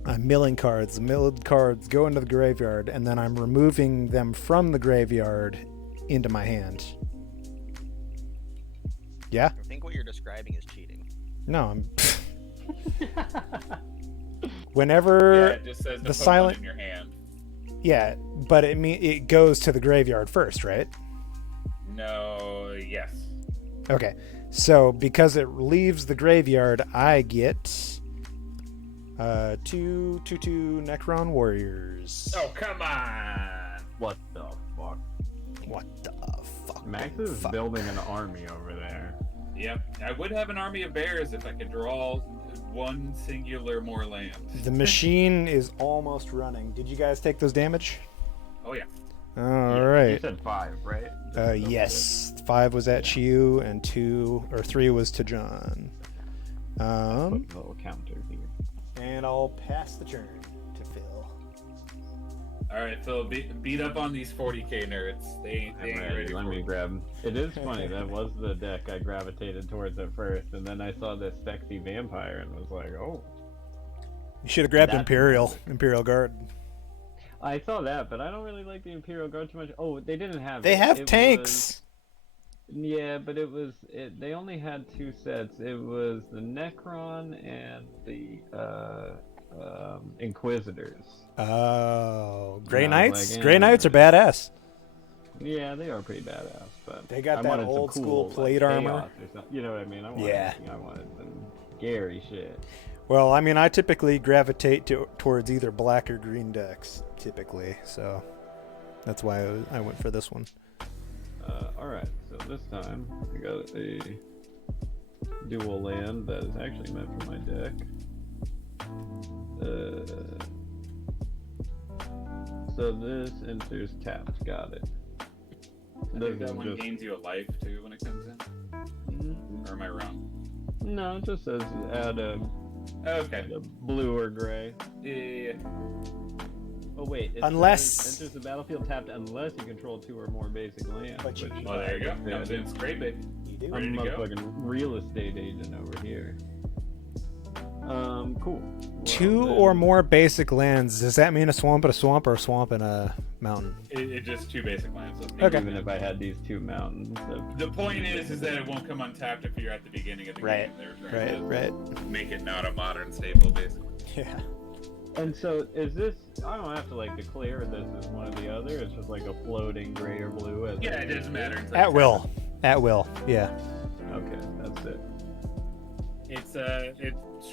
I'm milling cards. The milled cards go into the graveyard, and then I'm removing them from the graveyard into my hand. Yeah? I think what you're describing is cheating. No, I'm... Yeah, Whenever it just says to the put silent... one in your hand. Yeah, but it goes to the graveyard first, right? No, yes. Okay, so because it leaves the graveyard, I get 2 Necron Warriors. Oh, come on. What the fuck? What the fuck? Max is Fuck. building an army over there. Yep, I would have an army of bears if I could draw one singular more land. The machine is almost running. Did you guys take those damage? Oh, yeah. All You right. said 5, right? Yes. 5 was at you, and 3 was to John. Put a little counter here. And I'll pass the turn to Phil. All right, Phil, beat up on these 40k nerds. They ain't ready Let for me it. grab. It is funny. That was the deck I gravitated towards at first, and then I saw this sexy vampire and was like, oh. You should have grabbed That's- Imperial Guard. I saw that, but I don't really like the Imperial Guard too much. Oh, they didn't have. They it. have It tanks. Yeah, but they only had 2 sets. It was the Necron and the Inquisitors. Oh, Grey And I was Knights. like, Grey Knights are badass. Yeah, they are pretty badass, but They got I that wanted some old cool, school like, plate chaos armor. or something. You know what I mean? Yeah. I wanted some scary shit. Well, I mean, I typically gravitate towards either black or green decks, typically. So that's why I went for this one. All right, so this time I got a dual land that is actually meant for my deck. So this enters tapped. Got it. I think that Doesn't one just- gains you a life, too, when it comes in. Or am I wrong? No, it just says add a Okay. blue or gray. Yeah. Oh wait, it Unless- says enters the battlefield tapped unless you control 2 or more basic lands. But you- which Well, there you go. yeah, Comes in straight, baby. You do. I'm Ready a to go? motherfucking real estate agent over here. Cool. Well, 2 then- or more basic lands. Does that mean a swamp and a swamp or a swamp and a mountain? It just 2 basic lands. So Okay. Even if I had these 2 mountains. The point is that it won't come untapped if you're at the beginning of the Right. game. They're trying Right. to make it not a modern staple, basically. Yeah. And so is this? I don't have to like declare this as one or the other. It's just like a floating gray or blue. As Yeah, it doesn't matter. It's At will. At will. Yeah. Okay, that's it. It's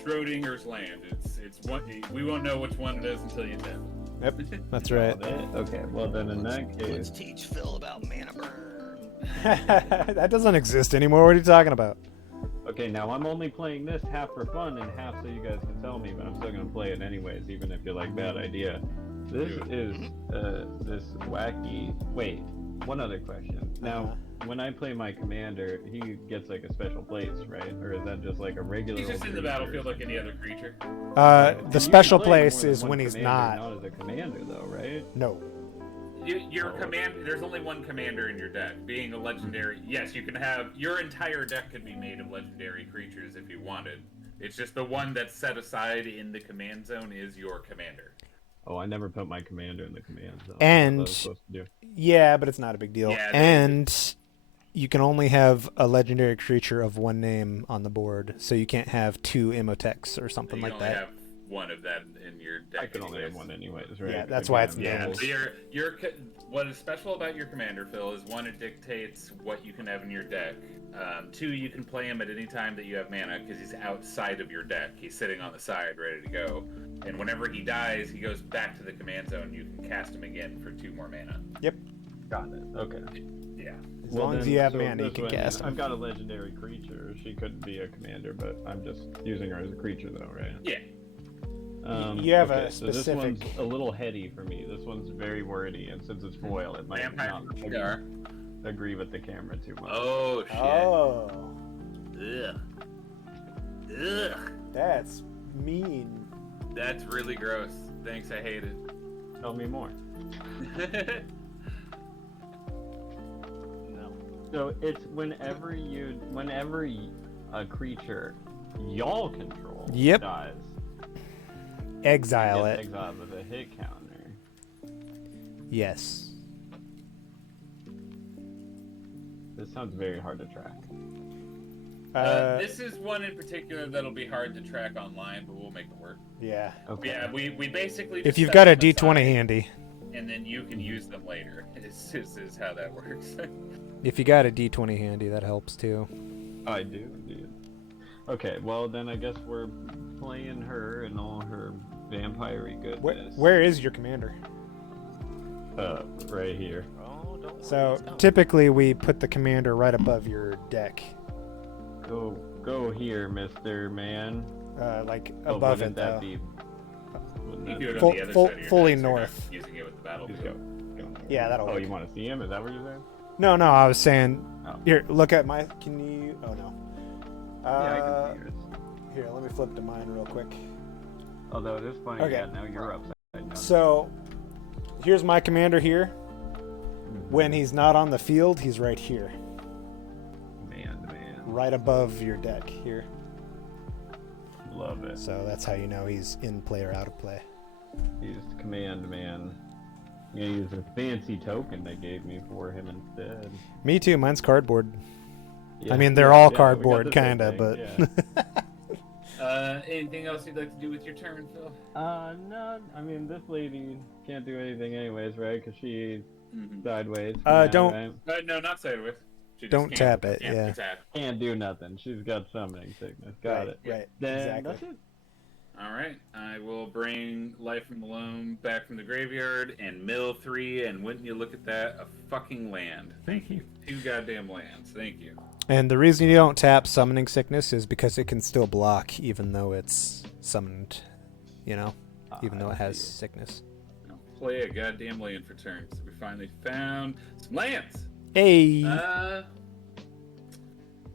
Schrodinger's land. It's one. We won't know which one it is until you tap. Yep. That's right. Okay, well then in that Let's case, teach Phil about mana burn. That doesn't exist anymore. What are you talking about? okay, now I'm only playing this half for fun and half so you guys can tell me, but I'm still gonna play it anyways, even if you're like bad idea. This is this wacky. Wait, one other question. Now, when I play my commander, he gets like a special place, right? Or is that just like a regular? He's just old in the creature? battlefield like any other creature. The You special can play more place than is one when he's commander, not. Not as a commander, though, right? No. your command. There's only one commander in your deck. Being a legendary, yes, you can have your entire deck could be made of legendary creatures if you wanted. It's just the one that's set aside in the command zone is your commander. Oh, I never put my commander in the command zone. And That's what I was supposed to do. yeah, but it's not a big deal. Yeah, and you can only have a legendary creature of one name on the board, so you can't have 2 Emotex or something You like can only that. have one of that in your deck. I can only have anyways. one anyways, right? Yeah, that's why it's Again, named. Yeah, what is special about your commander, Phil, is 1, it dictates what you can have in your deck. 2, you can play him at any time that you have mana because he's outside of your deck. He's sitting on the side, ready to go. And whenever he dies, he goes back to the command zone. You can cast him again for 2 more mana. Yep. Got it. Okay. Yeah. As long as you have mana, you this can one, cast I've him. got a legendary creature. She could be a commander, but I'm just using her as a creature, though, right? Yeah. You have a So this specific- one's a little heady for me. This one's very wordy, and since it's foil, it might Vampire not Cigar. agree with the camera too much. Oh, shit. Oh, Ugh. Ugh. that's mean. That's really gross. Thanks, I hate it. Tell me more. No. So it's whenever a creature y'all control Yep. dies, Exile gets it. exiled with a hit counter. Yes. This sounds very hard to track. This is one in particular that'll be hard to track online, but we'll make it work. Yeah. Okay. Yeah, we basically. If just you've set got a them D20 aside, handy. and then you can use them later. Is how that works. If you got a D20 handy, that helps too. I do, indeed. Okay, well then I guess we're playing her and all her vampire-y goodness. Where is your commander? Right here. Oh, don't worry, So it's coming. typically we put the commander right above your deck, Go here, Mr. Man. like Oh, above wouldn't it that though. be? Wouldn't You that do it be- Full- on the other full- side of your fully deck, so you're not north. using it with the Just battlefield. go. Yeah, that'll Oh, work. you want to see him? Is that what you're saying? No, I was saying. Oh. Here, look at my. Can you? Oh no. Yeah, I can see yours. Here, let me flip to mine real quick. Although it is funny, Okay. yeah, now you're upside down. So, here's my commander here. Mhm. When he's not on the field, he's right here, Man. right above your deck here. Love it. So that's how you know he's in play or out of play. He's command man. I'm gonna use a fancy token they gave me for him instead. Me too. Mine's cardboard. Yeah, I mean, they're yeah, all yeah, we got cardboard, the same kinda, thing, but. yeah. Anything else you'd like to do with your turn, Phil? No, I mean, this lady can't do anything anyways, right? Because she's Mm-hmm. sideways. Don't- Right? No, not sideways. She just Don't can't- tap it, can't yeah. tap. Can't do nothing. She's got summoning sickness. Got it. Right. Then Exactly. that's it. All right, I will bring Life from the Loam back from the graveyard and mill 3, and wouldn't you look at that, a fucking land. Thank you. 2 goddamn lands. Thank you. And the reason you don't tap Summoning Sickness is because it can still block, even though it's summoned. You know, even though it has sickness. Now play a goddamn land for turn. So we finally found some lands. Hey.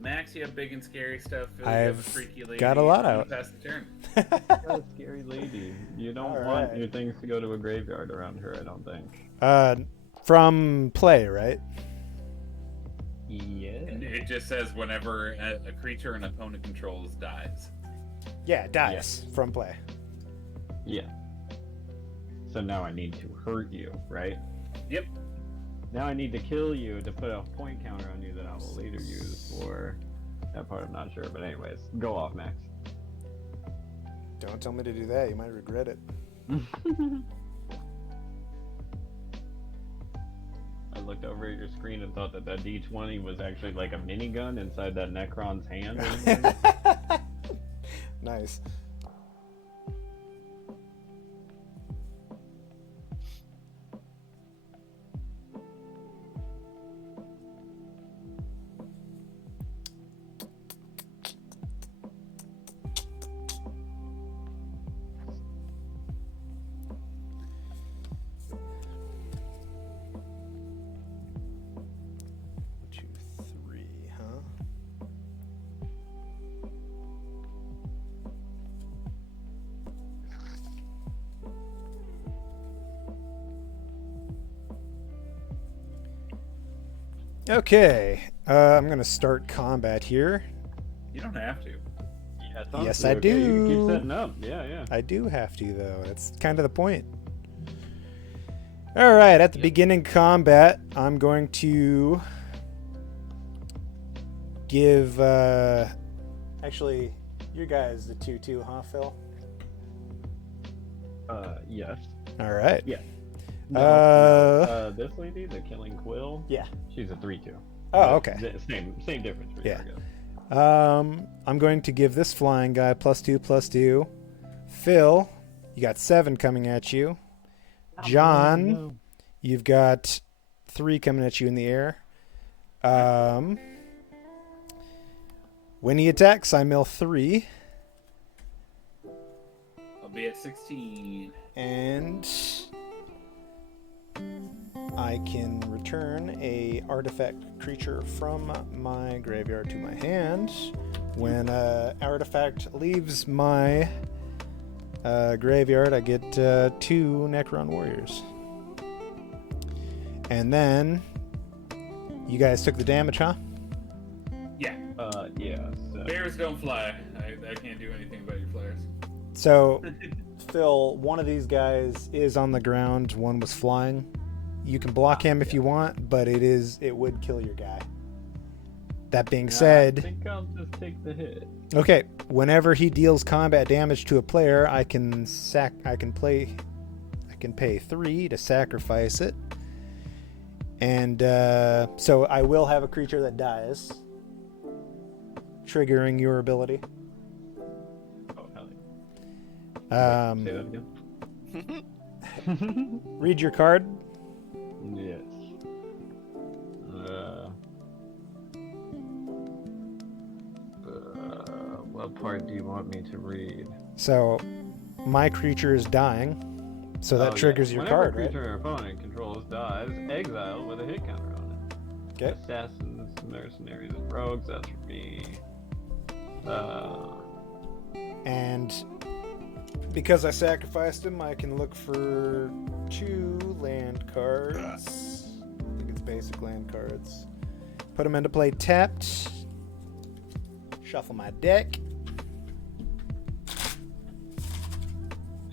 Max, you have big and scary stuff. Phil, you have a I've freaky lady. got a lot I'm gonna out. Pass the turn. Got a scary lady. You don't All want right. your things to go to a graveyard around her, I don't think. From play, right? Yeah. And it just says whenever a creature an opponent controls dies. Yeah, dice from play. Yeah. So now I need to hurt you, right? Yep. Now I need to kill you to put a point counter on you that I will later use for that part. I'm not sure, but anyways, go off, Max. Don't tell me to do that. You might regret it. I looked over at your screen and thought that D20 was actually like a minigun inside that Necron's hand. or something. Nice. Two, three, huh? Okay, I'm gonna start combat here. You don't have to. Yeah, it's Yes, honestly I okay. You can do. keep setting up. Yeah. I do have to, though. That's kind of the point. All right, at the beginning combat, I'm going to give. Actually, you guys the 2/2, huh, Phil? Yes. All right. Yeah. This lady, the Killing Quill. Yeah. She's a 3/2. Oh, okay. Same difference. For Yeah. you, I guess. I'm going to give this flying guy +2/+2. Phil, you got 7 coming at you. John, you've got 3 coming at you in the air. When he attacks, I mill 3. I'll be at 16. And I can return a artifact creature from my graveyard to my hand. When artifact leaves my graveyard, I get 2 Necron Warriors. And then you guys took the damage, huh? Yeah. Yeah. So. Bears don't fly. I can't do anything about your flyers. So, Phil, one of these guys is on the ground, one was flying. You can block him if you want, but it would kill your guy. That being I said, think I'll just take the hit. okay, whenever he deals combat damage to a player, I can pay 3 to sacrifice it. And so I will have a creature that dies, triggering your ability. Oh, hell yeah. Say that again. Read your card. Yes. What part do you want me to read? So my creature is dying, so that triggers your card, right? Whenever a creature or opponent controls dies, exile with a hit counter on it. Okay. Assassins, mercenaries, and rogues, that's for me. And because I sacrificed him, I can look for 2 land cards. I think it's basic land cards. Put them into play tapped. Shuffle my deck.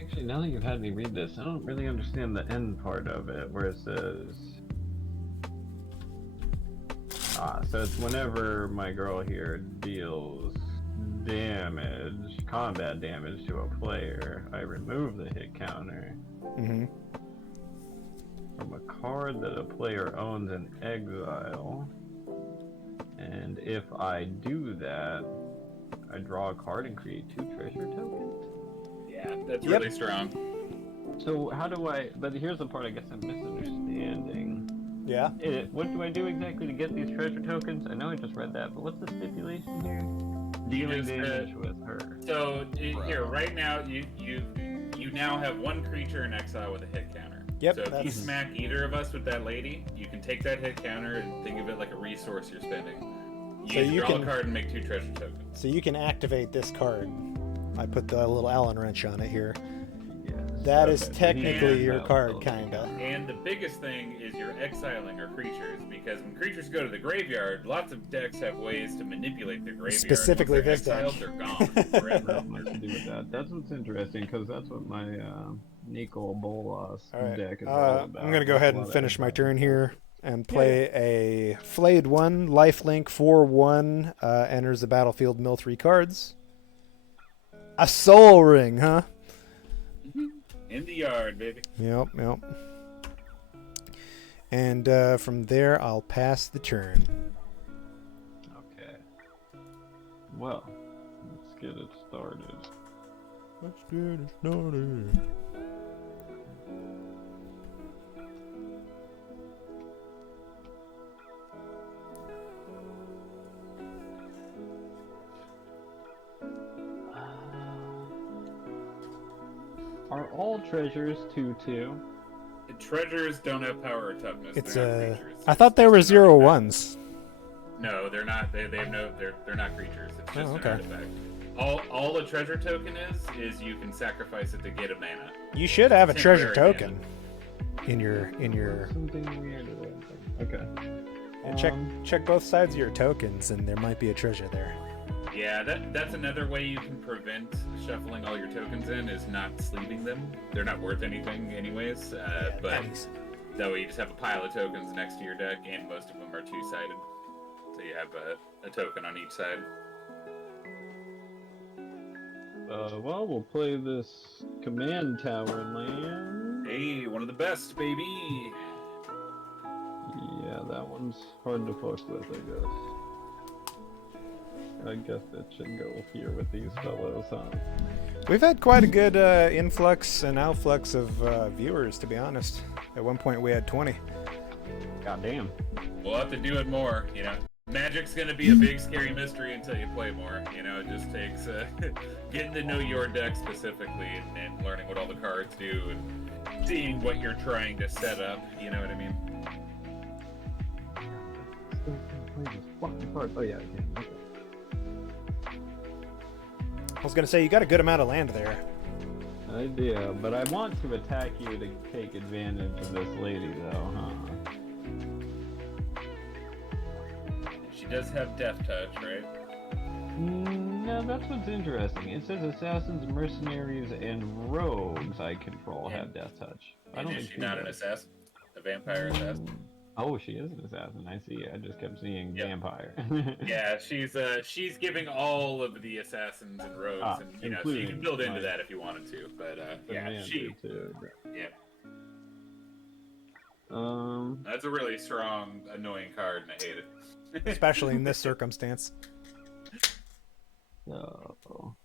Actually, now that you've had me read this, I don't really understand the end part of it, where it says... so it's whenever my girl here deals damage, combat damage to a player, I remove the hit counter Mm-hmm. from a card that a player owns in exile. And if I do that, I draw a card and create 2 treasure tokens? Yeah, that's really strong. So how do I... But here's the part I guess I'm misunderstanding. Yeah. What do I do exactly to get these treasure tokens? I know I just read that, but what's the stipulation here? Dealing damage with her. So here, right now, you now have 1 creature in exile with a hit counter. Yep, So if you smack either of us with that lady, you can take that hit counter and think of it like a resource you're spending. You draw a card and make 2 treasure tokens. So you can activate this card. I put the little Allen wrench on it here. That is technically your card, kinda. And the biggest thing is you're exiling our creatures, because when creatures go to the graveyard, lots of decks have ways to manipulate their graveyard. Specifically Once this they're deck. exiled, they're gone forever. Much to do with that. That's what's interesting, because that's what my Nico Bolas deck is all about. I'm going to go ahead and finish my turn here and play a Flayed 1, lifelink 4/1, enters the battlefield, mill 3 cards. A Soul Ring, huh? In the yard, baby. Yep. And from there, I'll pass the turn. Okay. Well, let's get it started. Are all treasures 2/2? Treasures don't have power or toughness. It's they're not creatures. I thought they were It's just an 0/1s. No, they're not. They have no. They're not creatures. It's just okay. an artifact. All a treasure token is you can sacrifice it to get a mana. You should have a treasure Temporary token in your. Something weird about them. Okay. And check both sides of your tokens, and there might be a treasure there. Yeah, that's another way you can prevent shuffling all your tokens in, is not sleeving them. They're not worth anything anyways, but that way you just have a pile of tokens next to your deck, and most of them are two-sided. So you have a token on each side. Well, we'll play this command tower land. Hey, one of the best, baby! Yeah, that one's hard to fuck with, I guess. I guess it should go here with these fellows, huh? We've had quite a good influx and outflux of viewers, to be honest. At one point, we had 20. Goddamn. We'll have to do it more, you know. Magic's gonna be a big, scary mystery until you play more. You know, it just takes getting to know your deck specifically and learning what all the cards do and seeing what you're trying to set up. You know what I mean? Oh yeah, okay. I was gonna say, you got a good amount of land there. I do, but I want to attack you to take advantage of this lady, though, huh? She does have Death Touch, right? No, that's what's interesting. It says assassins, mercenaries, and rogues I control have Death Touch. I don't Is think she not an assassin? A vampire assassin? Oh, she is an assassin. I see. I just kept seeing vampire. Yeah, she's giving all of the assassins and rogues, and you know, so you can build into that if you wanted to. But yeah, she. Too. Yeah. That's a really strong, annoying card, and I hate it. Especially in this circumstance. So.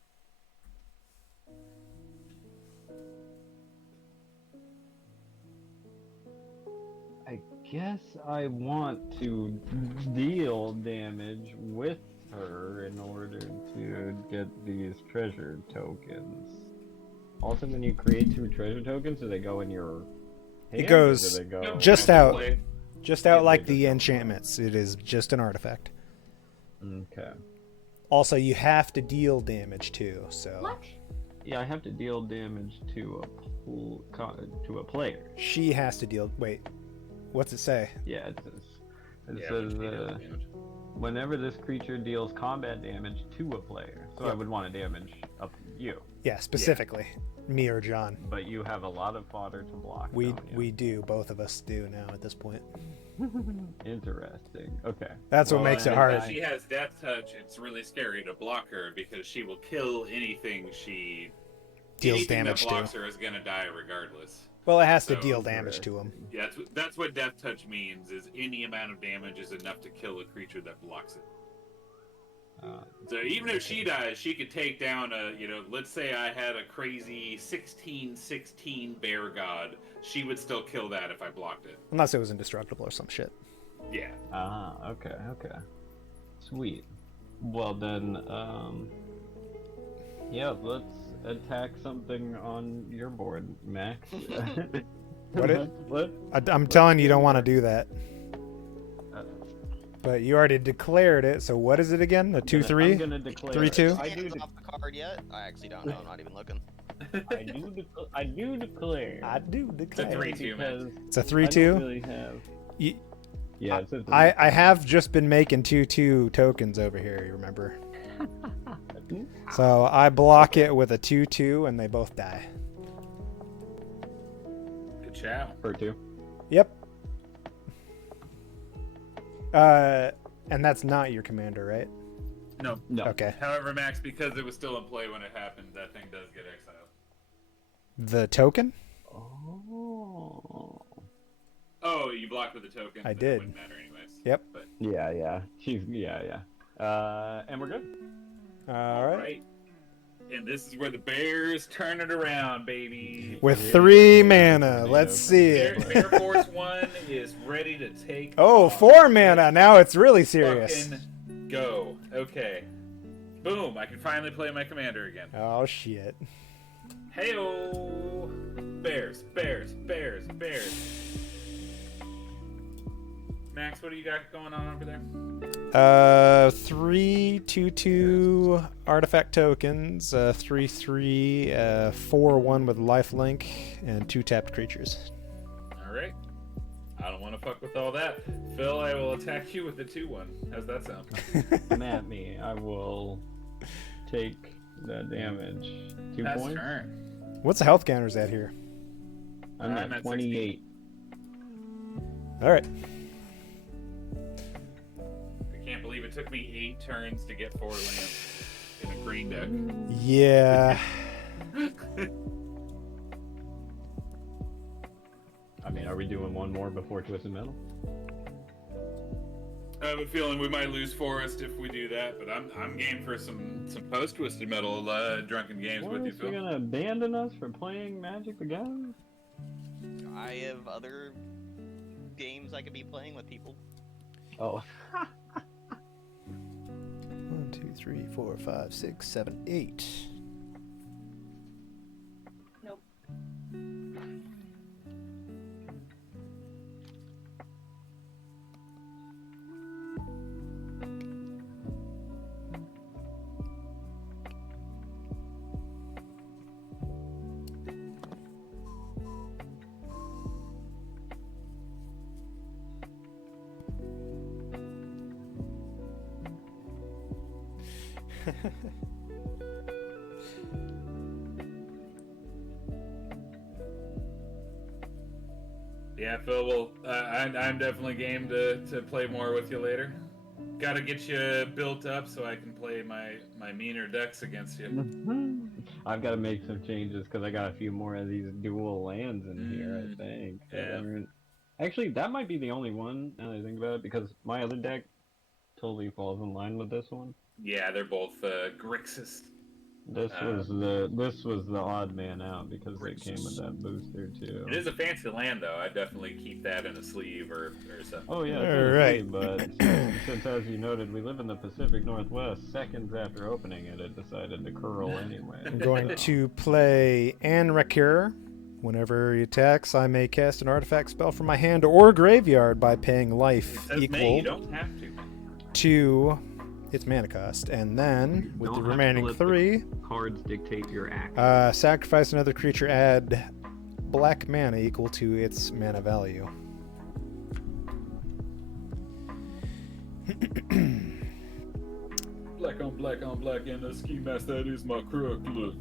I guess I want to deal damage with her in order to get these treasure tokens. Also, when you create 2 treasure tokens, do they go in your hand? It goes just out. Just out like the enchantments. It is just an artifact. Okay. Also, you have to deal damage too, so... What? Yeah, I have to deal damage to a player. She has to deal... Wait. What's it say? Yeah, it says whenever this creature deals combat damage to a player. So I would want to damage up you. Yeah, specifically. Me or John. But you have a lot of fodder to block. We do. Both of us do now at this point. Interesting. Okay. That's what makes it hard. If she has Death Touch, it's really scary to block her because she will kill anything deals damage that blocks to. her is gonna die regardless. Well, it has to deal damage to him. Yeah, that's what Death Touch means, is any amount of damage is enough to kill a creature that blocks it. So even if she dies, she could take down let's say I had a crazy 16/16 Bear God, she would still kill that if I blocked it. Unless it was indestructible or some shit. Yeah. Okay. Sweet. Well then, yeah, let's attack something on your board, Max. What? I'm telling you don't want to do that. But you already declared it, so what is it again? A 2/3? I'm gonna declare 3/2? I do off the card yet? I actually don't know. I'm not even looking. I do declare. It's a 3/2, man. It's a I 3/2? don't really have. Yeah, it's a 3/2. I have just been making 2/2 tokens over here, you remember? So I block it with a 2/2 and they both die. Good chow. For 2. Yep. And that's not your commander, right? No. Okay. However, Max, because it was still in play when it happened, that thing does get exiled. The token? Oh, you blocked with the token? I It did. wouldn't matter anyways. Yep. But, Yeah. And we're good. All right. And this is where the Bears turn it around, baby. With 3 mana. Let's see it. Bear Force 1 is ready to take Oh, off. 4 mana. Now it's really serious. Fucking go. Okay. Boom. I can finally play my commander again. Oh, shit. Hey-o. Bears. Max, what do you got going on over there? 3 2/2 artifact tokens, 3/3, 4/1 with lifelink, and 2 tapped creatures. All right. I don't want to fuck with all that. Phil, I will attack you with the 2-1. How's that sound? Come at me. I will take the damage. 2 Pass points? turn. What's the health counters at here? I'm I'm at at 28. All right. I can't believe it took me 8 turns to get 4 lands in a green deck. Yeah. I mean, are we doing one more before Twisted Metal? I have a feeling we might lose Forest if we do that, but I'm game for some post Twisted Metal drunken games with you, Forrest, you're Phil. gonna abandon us for playing Magic the Gathering? I have other games I could be playing with people. Oh. 1, 2, 3, 4, 5, 6, 7, 8. Nope. Yeah, Phil. Well, I'm definitely game to play more with you later. Got to get you built up so I can play my meaner decks against you. I've got to make some changes because I got a few more of these dual lands in here, I think. Yeah. Actually, that might be the only one, now that I think about it, because my other deck totally falls in line with this one. Yeah, they're both Grixis. This was the odd man out because it came with that booster too. It is a fancy land, though. I'd definitely keep that in a sleeve or something. Oh yeah, All right. but since, as you noted, we live in the Pacific Northwest, seconds after opening it, it decided to curl anyway. I'm going to play Anrakir. Whenever he attacks, I may cast an artifact spell from my hand or graveyard by paying It life says May, equal you don't have to. to its mana cost. And then, with the remaining 3, Cards dictate your action. sacrifice another creature, add black mana equal to its mana value. Black on black, and the ski mask, that is my crook. Look.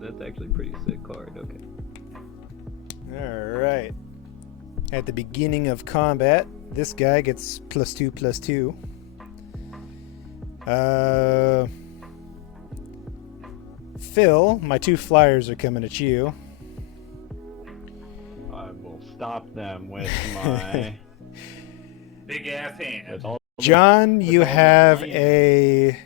That's actually a pretty sick card. Okay. Alright. At the beginning of combat, this guy gets +2/+2. Phil, my 2 flyers are coming at you. I will stop them with my. Big ass hand. with all John, with you all my have land. a...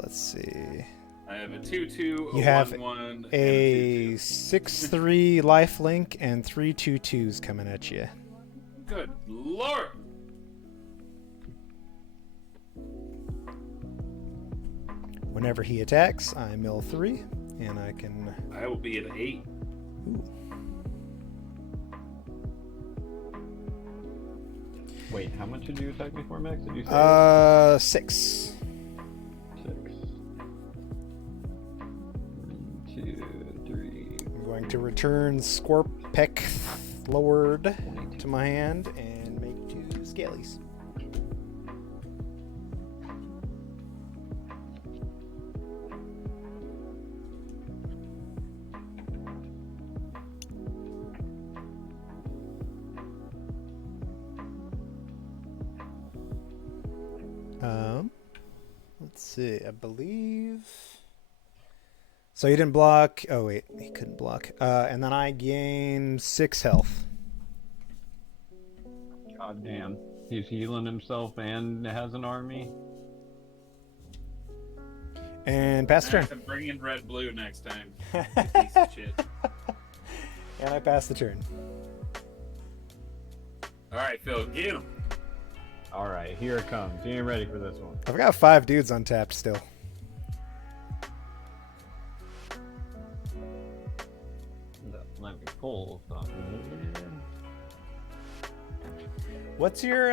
let's see. I have a 2/2, You have 1/1, A and 6/3 lifelink and 3 2/2s coming at you. 2/2. Good lord! Whenever he attacks, I mill 3, and I can... I will be at 8. Ooh. Wait, how much did you attack before, Max? Did you say? 6. 6. 1, 2, 3. I'm going to return Scorpec Lord to my hand and make 2 Scalies. Let's see, I believe... So he didn't block... Oh, wait, he couldn't block. And then I gain 6 health. God damn. He's healing himself and has an army. And pass the turn. I'm bringing red blue next time. You piece of shit. And I pass the turn. Alright, Phil, get him. Alright, here it comes. You ain't ready for this one. I've got 5 dudes untapped still. Let me pull something. What's your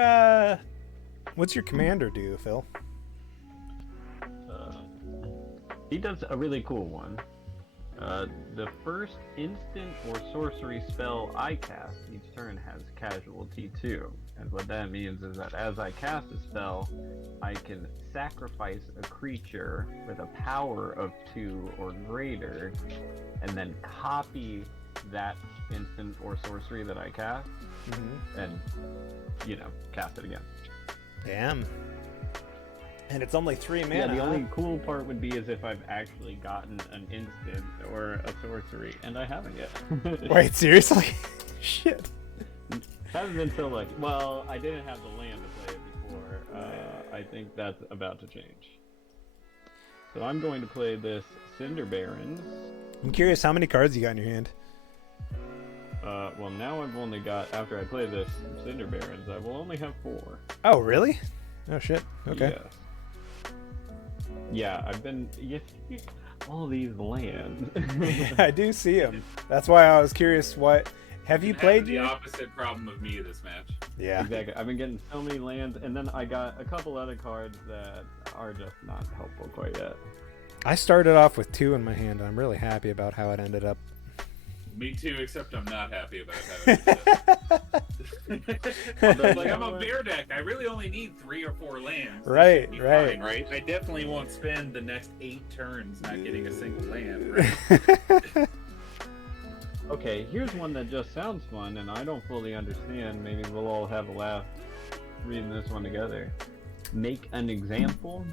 commander do, Phil? He does a really cool one. The first instant or sorcery spell I cast each turn has casualty 2. And what that means is that as I cast a spell, I can sacrifice a creature with a power of 2 or greater, and then copy that instant or sorcery that I cast, and, cast it again. Damn. And it's only 3 mana. Yeah, the only cool part would be is if I've actually gotten an instant or a sorcery, and I haven't yet. Wait, seriously? Shit. Haven't been so lucky. Well, I didn't have the land to play it before. I think that's about to change. So I'm going to play this Cinder Barons. I'm curious how many cards you got in your hand. Well, now I've only got, after I play this Cinder Barons, I will only have 4. Oh, really? Oh, shit. Okay. Yes. Yeah, I've been... all these lands. I do see them. That's why I was curious what... Have you played the opposite problem of me this match? Yeah. Exactly. I've been getting so many lands, and then I got a couple other cards that are just not helpful quite yet. I started off with 2 in my hand, and I'm really happy about how it ended up. Me too, except I'm not happy about how it ended up. Like, I'm a bear deck. I really only need 3 or 4 lands. Right, Be right. fine, right? I definitely won't spend the next 8 turns not getting a single land. Right? Okay, here's one that just sounds fun, and I don't fully understand. Maybe we'll all have a laugh reading this one together. Make an example.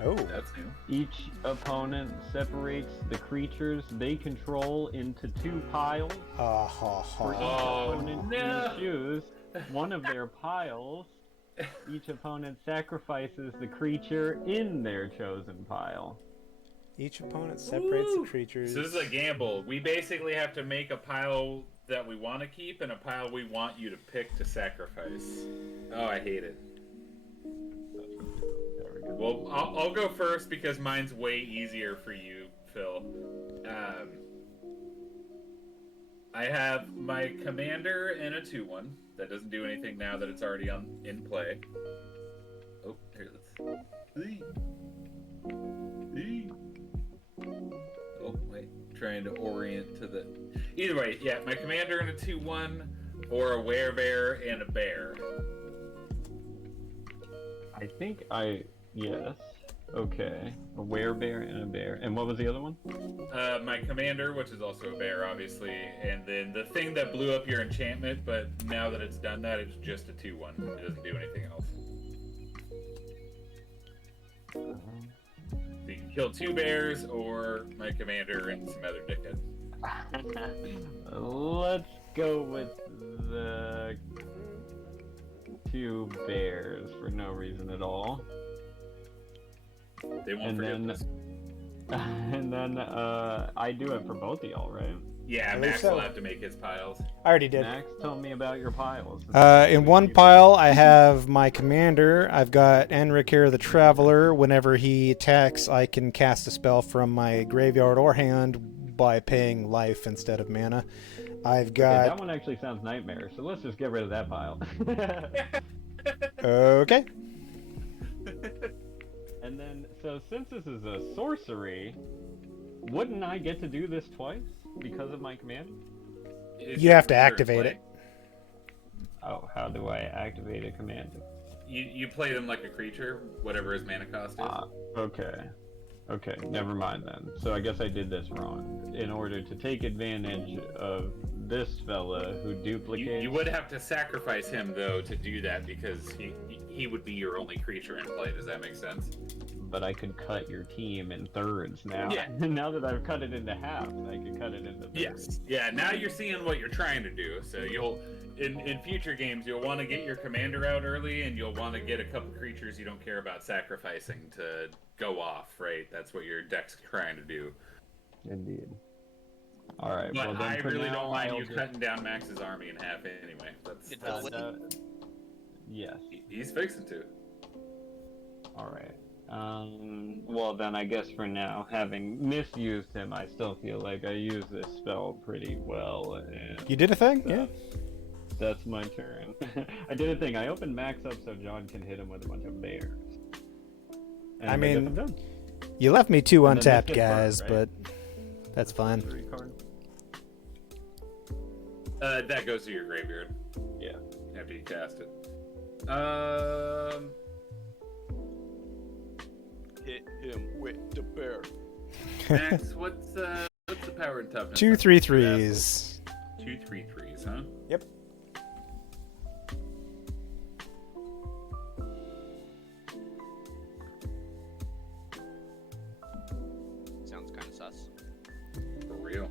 Oh. That's new. Each opponent separates the creatures they control into 2 piles. For each opponent to choose one of their piles, each opponent sacrifices the creature in their chosen pile. Each opponent separates the creatures. So this is a gamble. We basically have to make a pile that we want to keep and a pile we want you to pick to sacrifice. Oh, I hate it. There we go. Well, I'll go first because mine's way easier for you, Phil. I have my commander in a 2/1. That doesn't do anything now that it's already in play. Oh, here, let's... Oh, wait. Trying to orient to the... Either way, yeah, my commander in a 2/1, or a werebear and a bear. I think yes. Okay. A werebear and a bear. And what was the other one? My commander, which is also a bear, obviously, and then the thing that blew up your enchantment, but now that it's done that, it's just a 2/1. It doesn't do anything else. So you can kill 2 bears, or my commander and some other dickhead. Let's go with the 2 bears for no reason at all. They won't And forget then, this. and then I do it for both of y'all, right? Yeah, I believe Max so. will have to make his piles. I already did. Max, tell me about your piles. In one pile, I have my commander. I've got Enriker the Traveler. Whenever he attacks, I can cast a spell from my graveyard or hand by paying life instead of mana. I've Okay, got... that one actually sounds nightmare, so let's just get rid of that pile. Okay. And then, so since this is a sorcery, wouldn't I get to do this twice because of my command? You have to activate it. Oh, how do I activate a command? You play them like a creature, whatever his mana cost is. Okay. Okay, never mind then. So I guess I did this wrong. In order to take advantage of this fella who duplicates... You would have to sacrifice him, though, to do that, because he would be your only creature in play. Does that make sense? But I could cut your team in thirds now. Yeah. Now that I've cut it into half, I can cut it into thirds. Yes. Yeah, now you're seeing what you're trying to do. So you'll... In future games, you'll want to get your commander out early, and you'll want to get a couple creatures you don't care about sacrificing to go off, right? That's what your deck's trying to do. Indeed. Alright, But well then I for really now, don't mind I'll you just- cutting down Max's army in half anyway. Yes. He's fixing to. Alright. Well then I guess for now, having misused him, I still feel like I used this spell pretty well. And You did a thing? Yeah. that's my turn. I did a thing. I opened Max up so John can hit him with a bunch of bears. And I guess mean, I'm done. You left me 2 And then this untapped gets guys, burnt, right? but That's fine. 3 cards. That goes to your graveyard. Yeah. After you cast it. Hit him with the bear. Max, what's the power and toughness? 2 3/3s. 2 3/3s, huh? Yep. Sounds kind of sus. For real.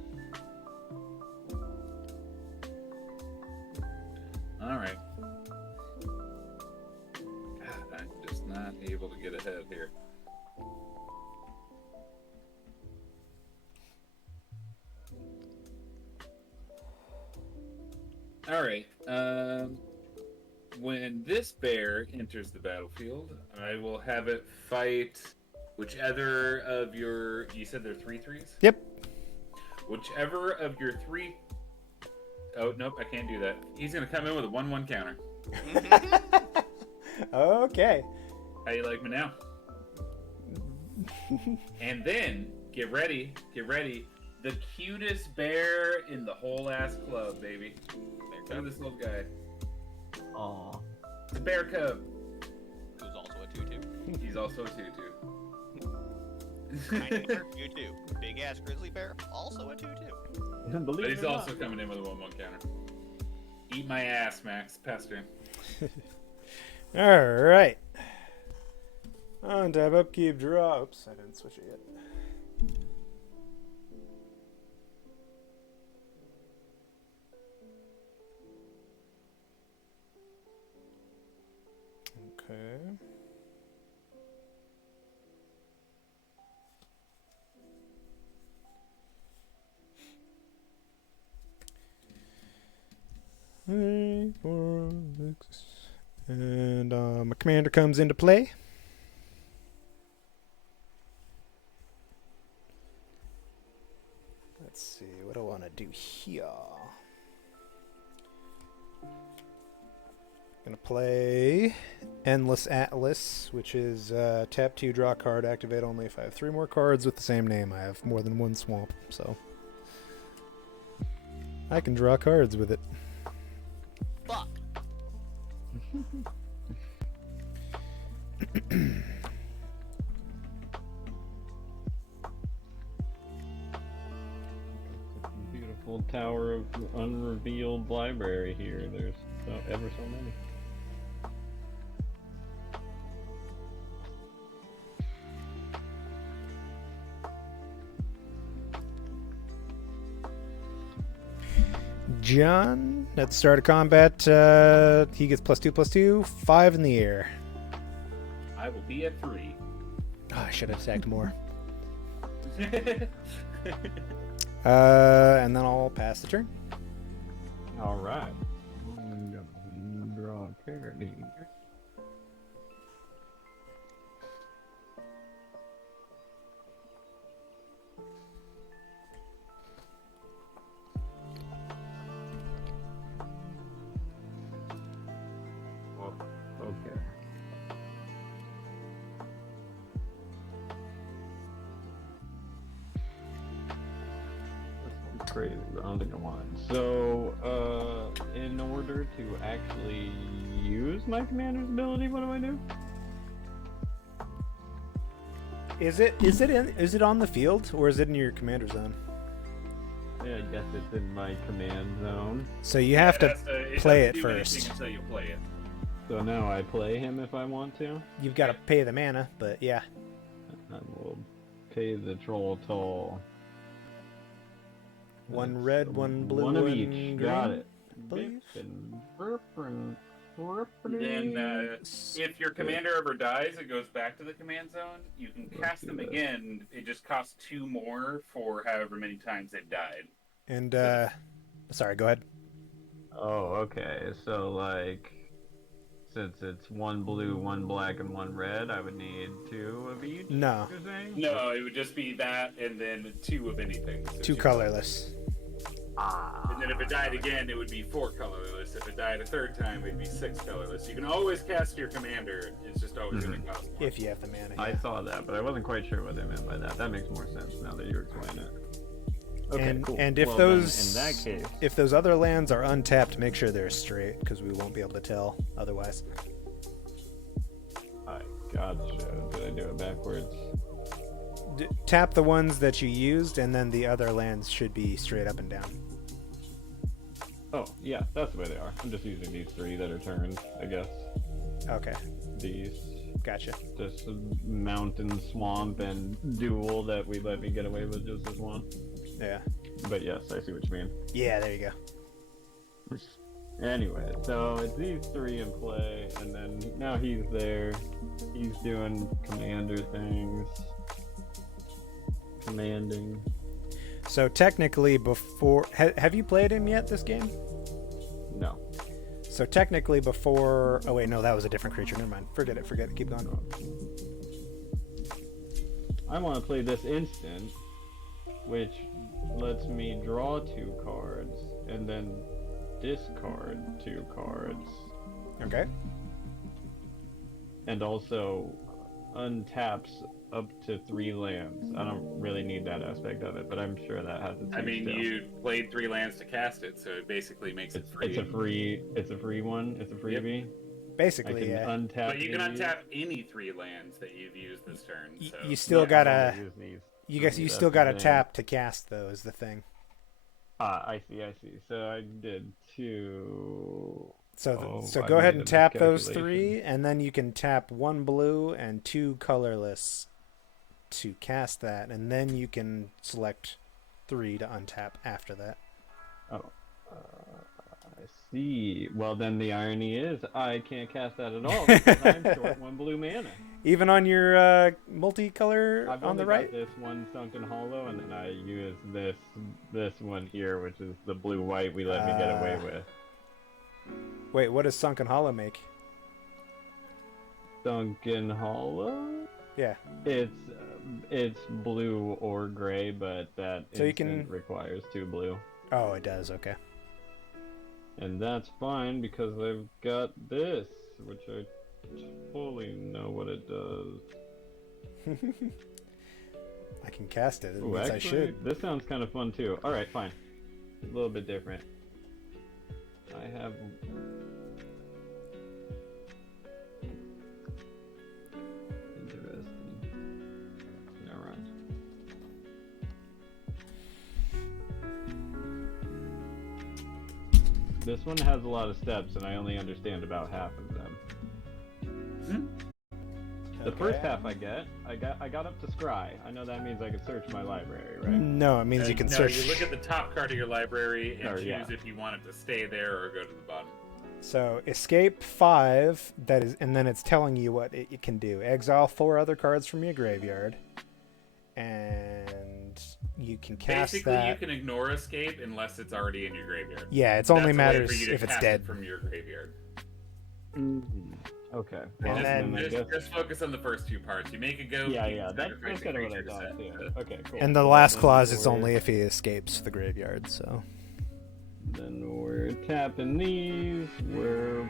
Alright. God, I'm just not able to get ahead here. Alright. When this bear enters the battlefield, I will have it fight whichever of your... You said they're 3/3s? Yep. Whichever of your 3... Oh, nope, I can't do that. He's going to come in with a 1/1 counter. Okay. How you like me now? And then, get ready. The cutest bear in the whole ass club, baby. Look at this little guy. Aw. It's a bear cub. Who's also a 2/2. He's also a 2/2. Tiny bear, 2/2. Big ass grizzly bear, also a 2/2. But he's also coming in with a 1/1 counter. Eat my ass, Max. Pester. Alright. On tab upkeep draw. Oops, I didn't switch it yet. Okay. Three, 4, 6. And my commander comes into play. Let's see, what do I want to do here? Gonna play Endless Atlas, which is tap 2, draw a card, activate only if I have 3 more cards with the same name. I have more than 1 swamp, so I can draw cards with it. Fuck. Beautiful tower of unrevealed library here. There's ever so many. John, at the start of combat, he gets +2/+2, 5 in the air. I will be at 3. Oh, I should have sacked more. And then I'll pass the turn. Alright. I'm gonna draw a card here. Okay. That's crazy, but I don't think I want it. So, in order to actually use my commander's ability, what do I do? Is it on the field or is it in your commander zone? Yeah, I guess it's in my command zone. So you have to play it do anything first. until you play it. So now I play him if I want to. You've got to pay the mana, but yeah. I will pay the troll toll. 1 red, 1 blue, One of 1 each. green. Got it. Believe. Then, if your commander ever dies, it goes back to the command zone. You can cast them again. It just costs 2 more for however many times they've died. And sorry, go ahead. Oh, okay. So like, since it's 1 blue, 1 black, and 1 red, I would need 2 of each. No, You're saying? No, it would just be that, and then 2 of anything. So 2 colorless. And then if it died again, it would be 4 colorless. If it died a 3rd time, it'd be 6 colorless. You can always cast your commander. It's just always going to cost more. If you have the mana. I Yeah. saw that, but I wasn't quite sure what they meant by that. That makes more sense now that you explain it. Okay, and cool. and if Well, then, those in that case, if those other lands are untapped, make sure they're straight because we won't be able to tell otherwise. I gotcha. Did I do it backwards? Tap the ones that you used, and then the other lands should be straight up and down. Oh, yeah, that's the way they are. I'm just using these 3 that are turned, I guess. Okay, These. gotcha. Just a mountain, swamp, and duel that we let me get away with just as one. Yeah. But yes, I see what you mean. Yeah, there you go. Anyway, so it's these 3 in play, and then now he's there. He's doing commander things. Commanding. So technically, before have you played him yet this game? No. So technically, before oh wait, no, that was a different creature. Never mind. Forget it. Keep going. I want to play this instant, which lets me draw 2 cards and then discard 2 cards, Okay. and also untaps up to 3 lands. I don't really need that aspect of it, but I'm sure that has its I mean, use, you played 3 lands to cast it, so it basically makes it free. It's a free one. It's a freebie. I Basically, can yeah. untap. But you can these. untap any 3 lands that you've used this turn. So. You still Yeah, gotta. I only use these. You guess you That's still the gotta thing. tap to cast though. Is the thing. I see. So I did 2. So I go ahead made and a tap those miscalculation. 3, and then you can tap 1 blue and 2 colorless to cast that, and then you can select 3 to untap after that. Oh, I see. Well, then the irony is I can't cast that at all because I'm short 1 blue mana. Even on your multicolor I've on only the right. got this one Sunken Hollow, and then I use this one here, which is the blue-white we let me get away with. Wait, what does Sunken Hollow make? Sunken Hollow? Yeah. It's blue or gray, but that So you instant can- requires 2 blue. Oh, it does. Okay. And that's fine because I've got this, which I fully know what it does. I can cast it. It Ooh, means actually, I should. this sounds kind of fun too. Alright, fine. A little bit different. I have... Interesting. Never mind. This one has a lot of steps, and I only understand about half of them. The first half I got up to scry. I know that means I can search my library, right? No, it means you can no, search. you look at the top card of your library and Or, choose yeah. if you want it to stay there or go to the bottom. So escape 5. That is, and then it's telling you what it can do. Exile 4 other cards from your graveyard, and you can cast Basically, that. you can ignore escape unless it's already in your graveyard. Yeah, it That's only a way matters for you to if it's cast dead. it from your graveyard. Okay. And Well, then- I guess... Just focus on the first 2 parts. You make it go. Yeah, you yeah, that's sacrifice kind a of what I creature to thought set too. it. Okay, cool. And the Well, last then clause is we're- only if he escapes the graveyard. So Then we're tapping these, we're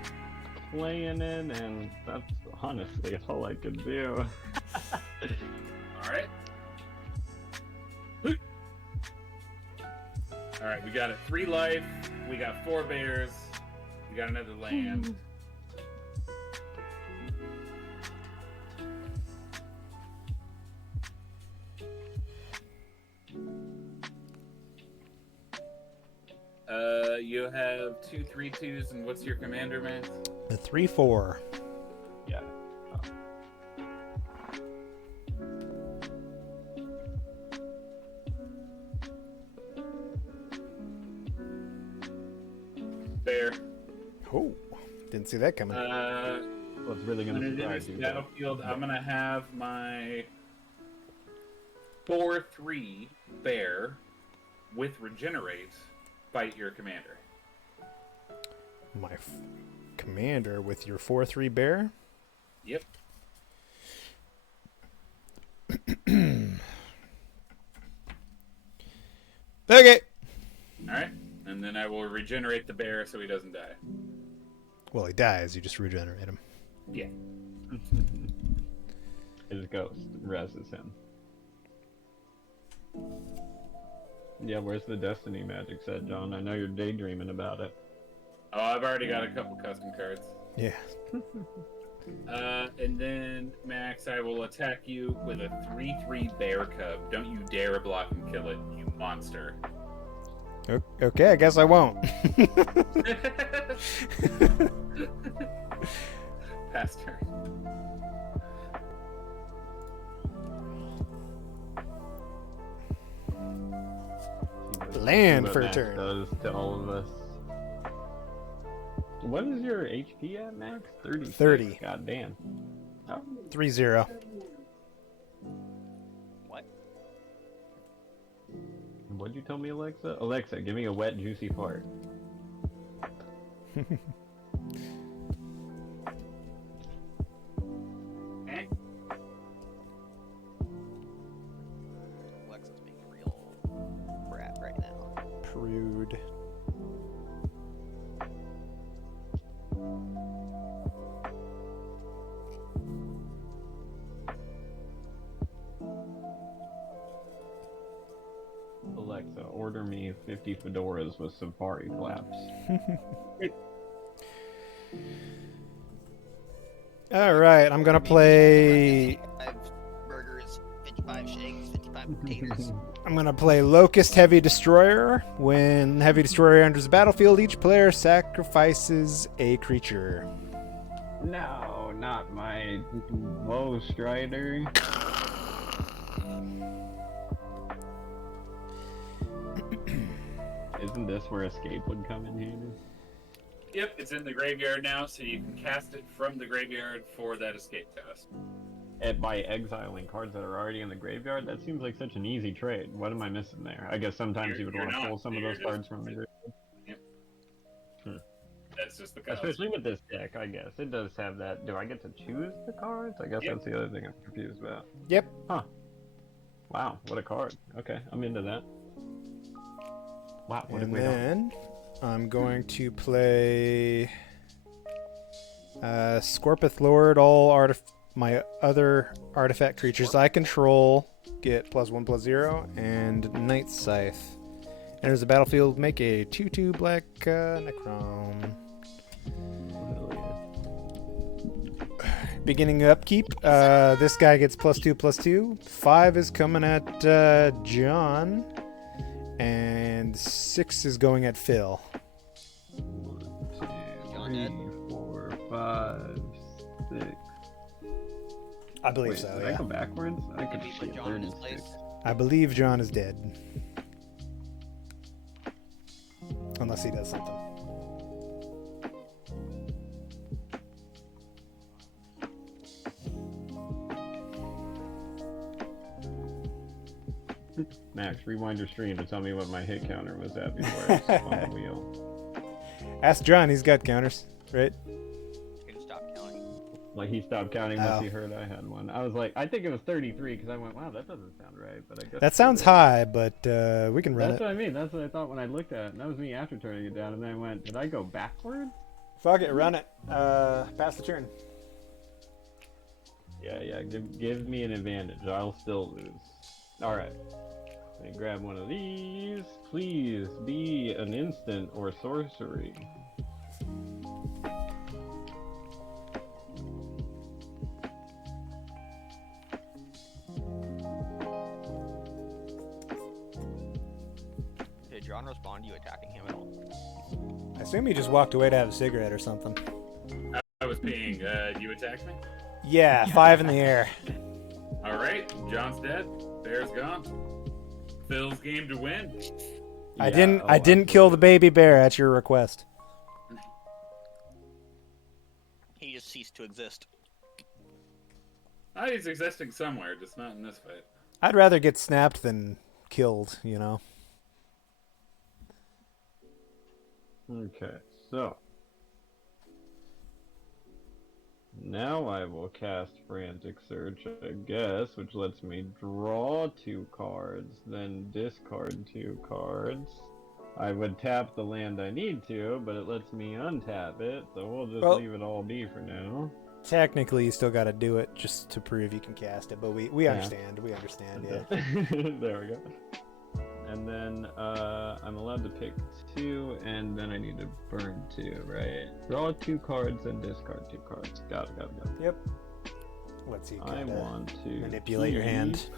playing it, and that's honestly all I could do. Alright. Alright, we got a 3 life, we got 4 bears, we got another land. You have 2 3/2s, and what's your commander, man? the 3/4. Yeah. Bear. Oh, didn't see that coming. What's really gonna When it surprise enters you? the battlefield, I'm gonna have my 4/3 bear with regenerate fight your commander. My commander with your 4/3 bear. Yep. Okay. Alright. And then I will regenerate the bear so he doesn't die. Well, he dies. You just regenerate him. Yeah. His ghost reses him. Yeah, where's the Destiny magic set, John? I know you're daydreaming about it. Oh, I've already got a couple custom cards. Yeah. And then, Max, I will attack you with a 3/3 bear cub. Don't you dare block and kill it, you monster. Okay, I guess I won't. Pass turn. Land What for a Max turn. does to all of us. What is your HP at, Max? 30. 30. God damn. Oh. 3-0. What? What'd you tell me, Alexa? Alexa, give me a wet, juicy fart. Alexa's being a real brat right now. Prude. Alexa, order me 50 fedoras with safari flaps. All right, I'm gonna play. 55 burgers, 55 shakes, 55 potatoes. I'm gonna play Locust Heavy Destroyer. When Heavy Destroyer enters the battlefield, each player sacrifices a creature. No, not my low strider. Isn't this where escape would come in handy? Yep, it's in the graveyard now, so you can cast it from the graveyard for that escape cast. By exiling cards that are already in the graveyard? That seems like such an easy trade. What am I missing there? I guess sometimes you would You're want to not. pull some of You're those just- cards from the graveyard. That's just the cost. Especially with this deck, I guess. It does have that. Do I get to choose the cards? I guess Yep. that's the other thing I'm confused about. Yep. Huh. Wow, what a card. Okay, I'm into that. Wow, what a And great art. then I'm going to play Scorpith Lord. All my other artifact creatures I control get +1/+0, and Night Scythe. Enters the battlefield, make a 2/2 black Necron. Beginning upkeep, this guy gets +2/+2. 5 is coming at John, and 6 is going at Phil. 1, 2, John dead? 3, 4, 5, 6. I believe Wait, so, did I yeah. go backwards? I Did could we see put a John in his 36. place? I believe John is dead. Unless he does something. Max, rewind your stream to tell me what my hit counter was at before I spun the wheel. Ask John, he's got counters, right? You can stop counting. Like, he stopped counting once Oh. he heard I had one. I was like, I think it was 33, because I went, wow, that doesn't sound right, but I guess... That sounds high, but we can run That's it. what I mean, that's what I thought when I looked at it, and that was me after turning it down, and then I went, did I go backward? Fuck it, run it. Pass the turn. Yeah, give me an advantage, I'll still lose. Alright. Let me grab one of these. Please be an instant or sorcery. Did John respond to you attacking him at all? I assume he just walked away to have a cigarette or something. I was being, you attacked me? Yeah, 5 in the air. Alright, John's dead. Bear's gone. Phil's game to win. I Yeah, didn't kill the baby bear at your request. He just ceased to exist. He's existing somewhere, just not in this fight. I'd rather get snapped than killed, you know. Okay, so now I will cast Frantic Search, I guess, which lets me draw 2 cards, then discard 2 cards. I would tap the land I need to, but it lets me untap it, so we'll just leave it all be for now. Technically, you still got to do it just to prove you can cast it, but we Yeah. understand. We understand, yeah. There we go. and then I'm allowed to pick 2, and then I need to burn 2, right? Draw 2 cards and discard 2 cards. Got it. Yep. Let's see. I want to manipulate your hand.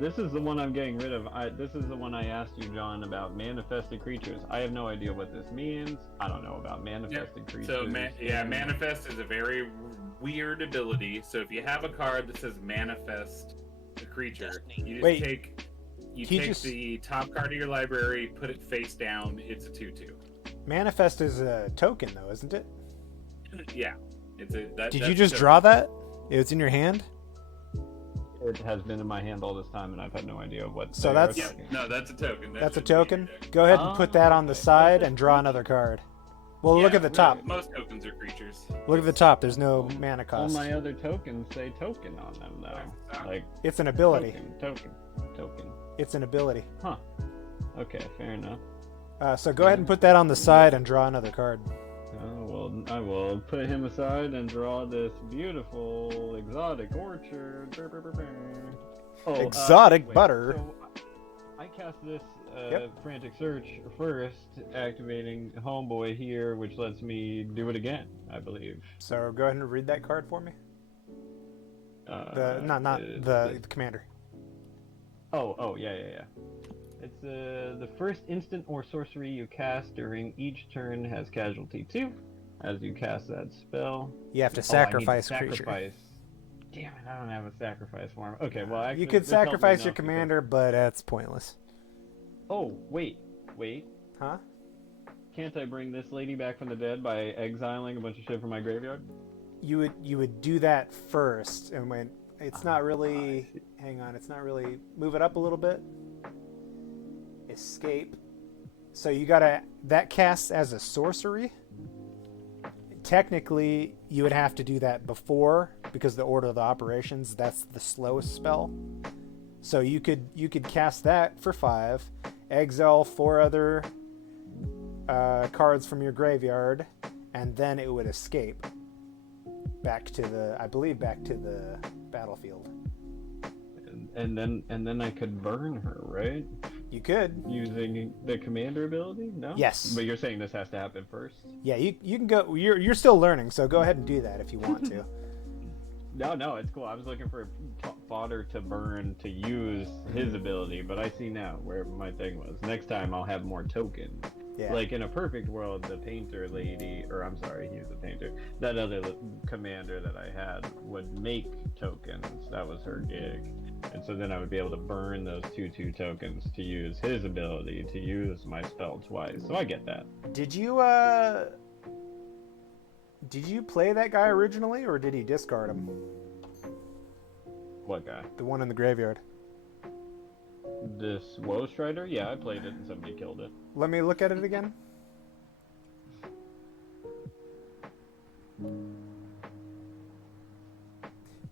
This is the one I'm getting rid of. This is the one I asked you, John, about manifested creatures. I have no idea what this means. I don't know about manifested creatures. So, manifest is a very weird ability. So if you have a card that says manifest a creature, you just take the top card of your library, put it face down. It's a 2/2. Manifest is a token, though, isn't it? Yeah, it's a. Did you just draw that? It's in your hand. It has been in my hand all this time, and I've had no idea what. So that's that's a token. That's a token. Go ahead and put that on the side and draw another card. Well, look at the top. Most tokens are creatures. Look at the top. There's no mana All cost. my other tokens say token on them, though. Like It's an ability. Token. It's an ability. Huh. Okay, fair enough. So go ahead and put that on the side and draw another card. Oh, well, I will put him aside and draw this beautiful exotic orchard. Exotic wait, butter. So I cast this frantic search first, activating Homeboy here, which lets me do it again, I believe. So go ahead and read that card for me. The commander. Oh, yeah. It's the first instant or sorcery you cast during each turn has casualty 2. As you cast that spell, You have to I sacrifice need a to creature. sacrifice. Damn it, I don't have a sacrifice for him. Okay, well, actually, You could this helped me sacrifice your enough because- commander, but that's pointless. Oh, wait. Huh? Can't I bring this lady back from the dead by exiling a bunch of shit from my graveyard? You would do that first, and when it's not really. Hang on, it's not really. Move it up a little bit. Escape. So you gotta. That casts as a sorcery. Technically, you would have to do that before, because the order of the operations, that's the slowest spell. So you could cast that for 5, exile 4 other cards from your graveyard, and then it would escape back to the battlefield. And then I could burn her, right? You could. Using the commander ability? No? Yes. But you're saying this has to happen first? Yeah, you can go. You're still learning, so go ahead and do that if you want to. No, it's cool. I was looking for fodder to burn to use his ability, but I see now where my thing was. Next time I'll have more tokens. Yeah. Like in a perfect world, the painter lady, or I'm sorry, he's the painter. That other commander that I had would make tokens. That was her gig. And so then I would be able to burn those 2/2 tokens to use his ability to use my spell twice. So I get that. Did you play that guy originally, or did he discard him? What guy? The one in the graveyard. This Woe Strider? Yeah, I played it and somebody killed it. Let me look at it again.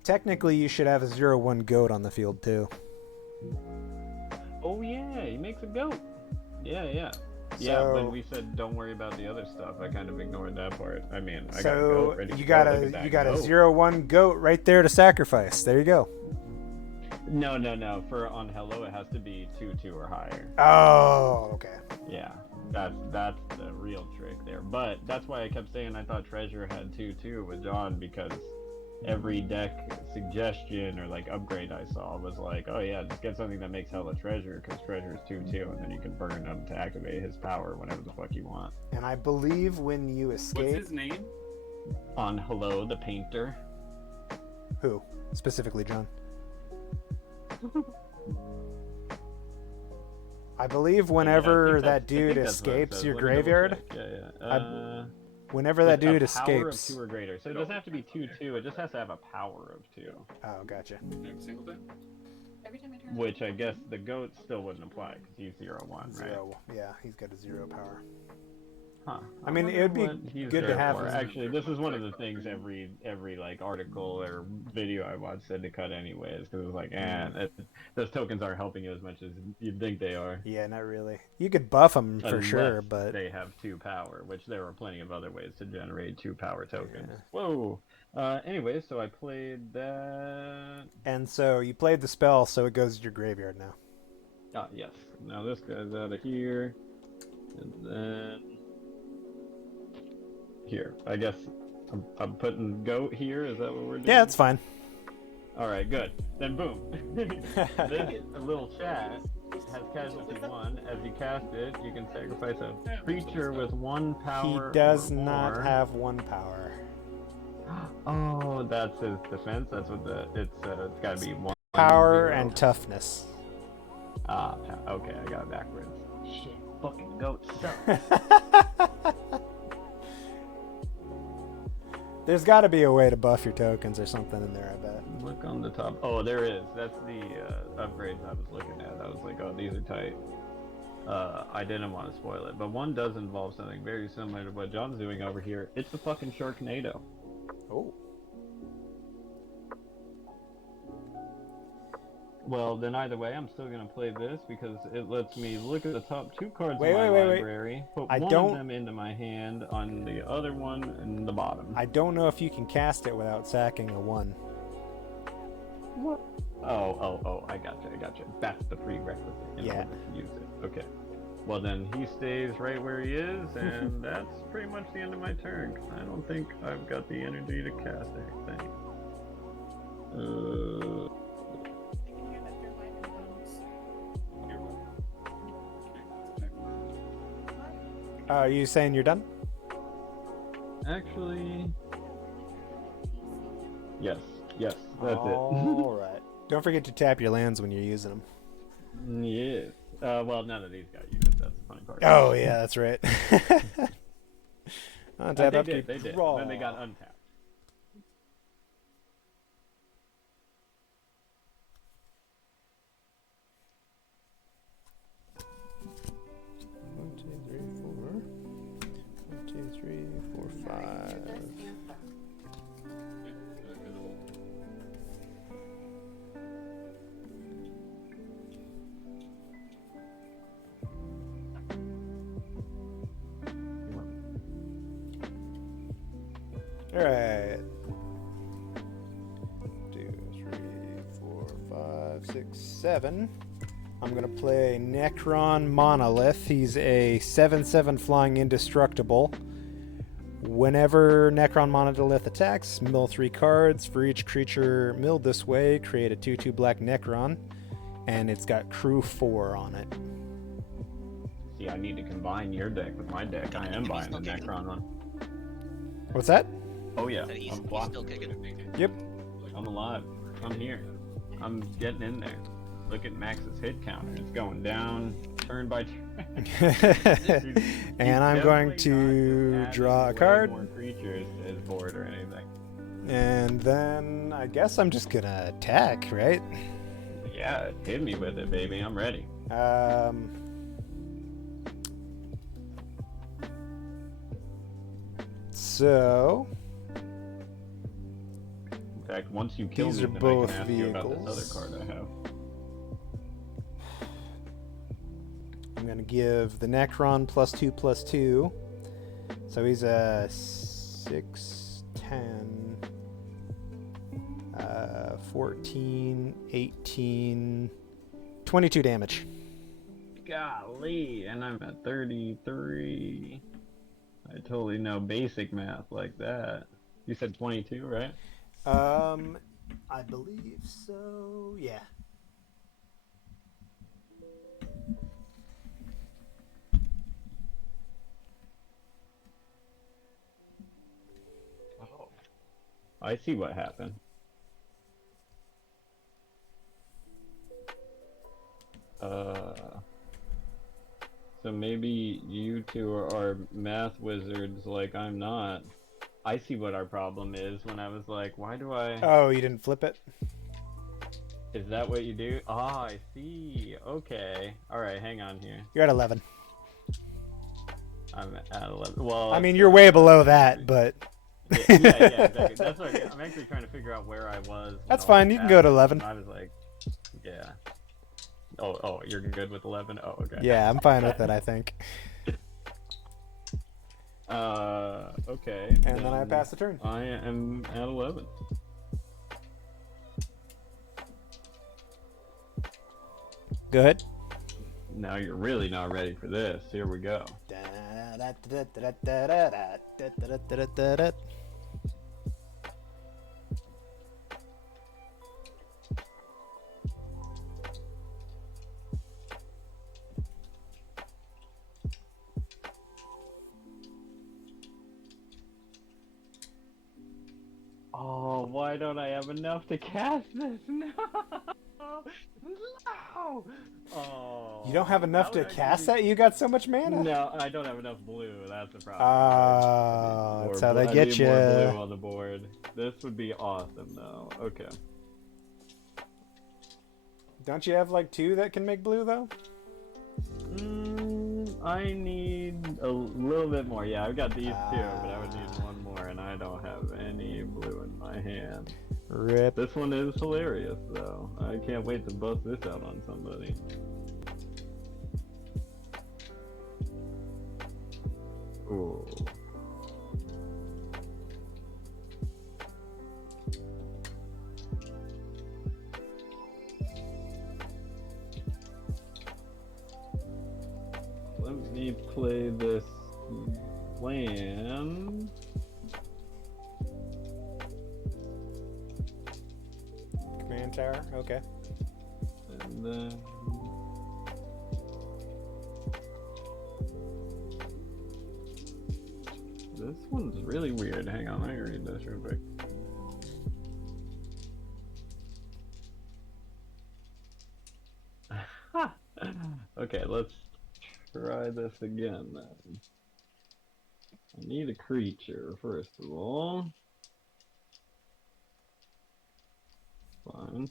Technically, you should have a 0/1 goat on the field too. Oh yeah, he makes a goat. Yeah. Yeah, So- when we said don't worry about the other stuff, I kind of ignored that part. I mean, I got a So goat ready to you go. got Look a at that you got a goat. 0/1 goat right there to sacrifice. There you go. No. For on Hello, it has to be 2/2 or higher. Oh, okay. Yeah, that's the real trick there. But that's why I kept saying I thought Treasure had 2/2 with John, because every deck suggestion or like upgrade I saw was like, oh yeah, just get something that makes hella Treasure, because Treasure is 2/2, and then you can burn him to activate his power whenever the fuck you want. And I believe when you What's escape, his name? On Hello, the painter. who specifically, John? I believe whenever that dude escapes your graveyard, whenever that dude a power of escapes. 2 or greater. So it doesn't have to be 2/2. It just has to have a power of 2. Oh, gotcha. Every single time. Which I guess the goat still wouldn't apply because he's 0/1, right? 0. Yeah, he's got a 0 power. Huh. I mean, it would be good to have his- Actually, this is one of the things every like article or video I watched said to cut anyways, because it was like, those tokens aren't helping you as much as you'd think they are. Yeah, not really. You could buff them for Unless sure, but they have 2 power, which there are plenty of other ways to generate 2 power tokens. Yeah. Whoa. Anyway, so I played that. and so you played the spell, so it goes to your graveyard now. Ah, yes. Now this guy's out of here. And then... Here. I guess I'm putting goat here. Is that what we're doing? Yeah, that's fine. Alright, good. Then boom. This little chat has casualty 1. As you cast it, you can sacrifice a creature with 1 He power. does or not more. have 1 power. Oh, that's his defense. That's what it's got to be 1 Power 0. and toughness. Ah, okay, I got it backwards. Shit, fucking goat suck. There's got to be a way to buff your tokens or something in there, I bet. Look on the top. Oh, there is. That's the upgrades I was looking at. I was like, oh, these are tight. I didn't want to spoil it, but one does involve something very similar to what John's doing over here. It's the fucking Sharknado. Oh. Well, then either way, I'm still gonna play this because it lets me look at the top 2 cards Wait, in my wait, wait. library, put I one don't- of them into my hand, on the other one in the bottom. I don't know if you can cast it without sacking a 1. What? Oh, I gotcha. That's the prerequisite in Yeah. order to use it. Okay. Well, then he stays right where he is, and that's pretty much the end of my turn. 'Cause I don't think I've got the energy to cast anything. Are you saying you're done? Actually, yes, that's All right. Don't forget to tap your lands when you're using them. it. Yes. Well, none of these got used. That's the funny part. Oh, yeah, that's right. Untap They after you did. draw. Then they got untapped. One, two, three, four. 1, 2, 3, 4, 5. Alright. 2, 3, 4, 5, 6, 7. I'm gonna play Necron Monolith. He's a 7/7 flying indestructible. Whenever Necron Monolith attacks, mill 3 cards. For each creature milled this way, create a 2/2 black Necron. And it's got crew 4 on it. See, I need to combine your deck with my deck. I am buying the Necron one. What's that? Oh yeah, Said he's I'm blocked. still kicking. Yep. I'm alive. I'm here. I'm getting in there. Look at Max's hit counter. It's going down turn by turn. And I'm going to draw a card. More creatures to his board or anything. And then I guess I'm just gonna attack, right? Yeah, hit me with it, baby. I'm ready. So In fact, once you kill These me, are then both I can ask you about this vehicles. other card I have. I'm gonna give the Necron +2/+2. So he's a 6, 10, 14, 18, 22 damage. Golly, and I'm at 33. I totally know basic math like that. You said 22, right? I believe so. Yeah. Oh. I see what happened. So maybe you two are math wizards like I'm not. I see what our problem is when I was like, why do I... Oh, you didn't flip it? Is that what you do? Ah, I see. Okay. Alright, hang on here. You're at 11. I'm at 11. Well, I mean, you're way below that, but... yeah, exactly. That's what I'm actually trying to figure out where I was. when That's all fine, this you can go to happened. 11. I was like, yeah. Oh, you're good with 11? Oh, okay. Yeah, I'm fine with it, I think. Okay. And then I pass the turn. I am at 11. Go ahead. Now you're really not ready for this. Here we go. Oh, why don't I have enough to cast this? No! No! Oh. You don't have enough to cast that? You got so much mana. No, I don't have enough blue. That's the problem. That's how they get you. More blue on the board. This would be awesome, though. Okay. Don't you have like 2 that can make blue though? I need a little bit more. Yeah, I've got these 2, but I would need 1 more, and I don't have any blue in my hand. Rip. This one is hilarious, though. I can't wait to bust this out on somebody. Ooh. Let me play this land. Command tower, okay. And then... This one's really weird. Hang on, let me read this real quick. Okay, let's try this again then. I need a creature, first of all. Fine.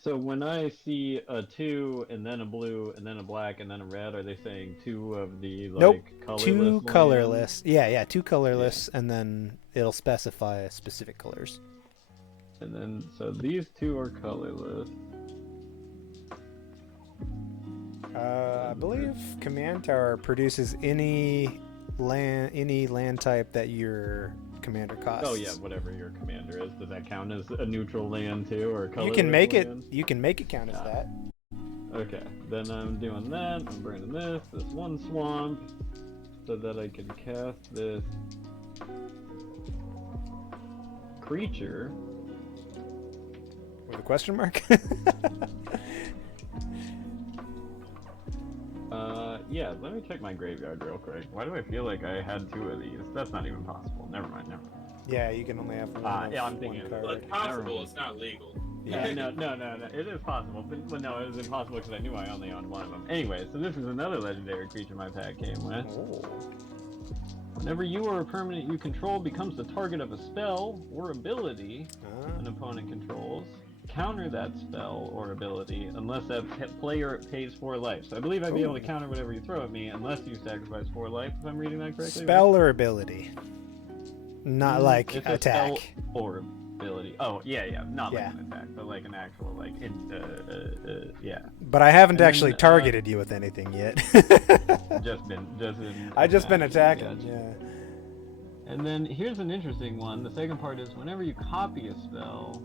So when I see a 2 and then a blue and then a black and then a red, are they saying 2 of the like Nope. colorless 2 lands? colorless. Yeah, 2 colorless, and then it'll specify specific colors. And then so these 2 are colorless. I believe Command Tower produces any land type that your commander costs. Oh yeah, whatever your commander is. Does that count as a neutral land too, or colorless You can make land? it. You can make it count as that. Okay, then I'm doing that. I'm burning this 1 swamp, so that I can cast this creature. With a question mark. Yeah, let me check my graveyard real quick. Why do I feel like I had 2 of these? That's not even possible. Never mind. Yeah, you can only have one. Yeah, I'm thinking. One Well, card. it's possible, it's not legal. Yeah, no. It is possible, but no, it was impossible because I knew I only owned 1 of them. Anyway, so this is another legendary creature my pack came with. Oh. Whenever you or a permanent you control becomes the target of a spell or ability an opponent controls, counter that spell or ability unless that player pays 4 life. So I believe I'd be able to counter whatever you throw at me unless you sacrifice 4 life, if I'm reading that correctly. Spell or ability, not like It's a attack. spell or ability. Oh, yeah. Not like an attack, but like an actual, like, yeah. But I haven't And actually then, targeted you with anything yet. Just been. I just been attacking. Gotcha. Yeah. And then here's an interesting one. The second part is whenever you copy a spell,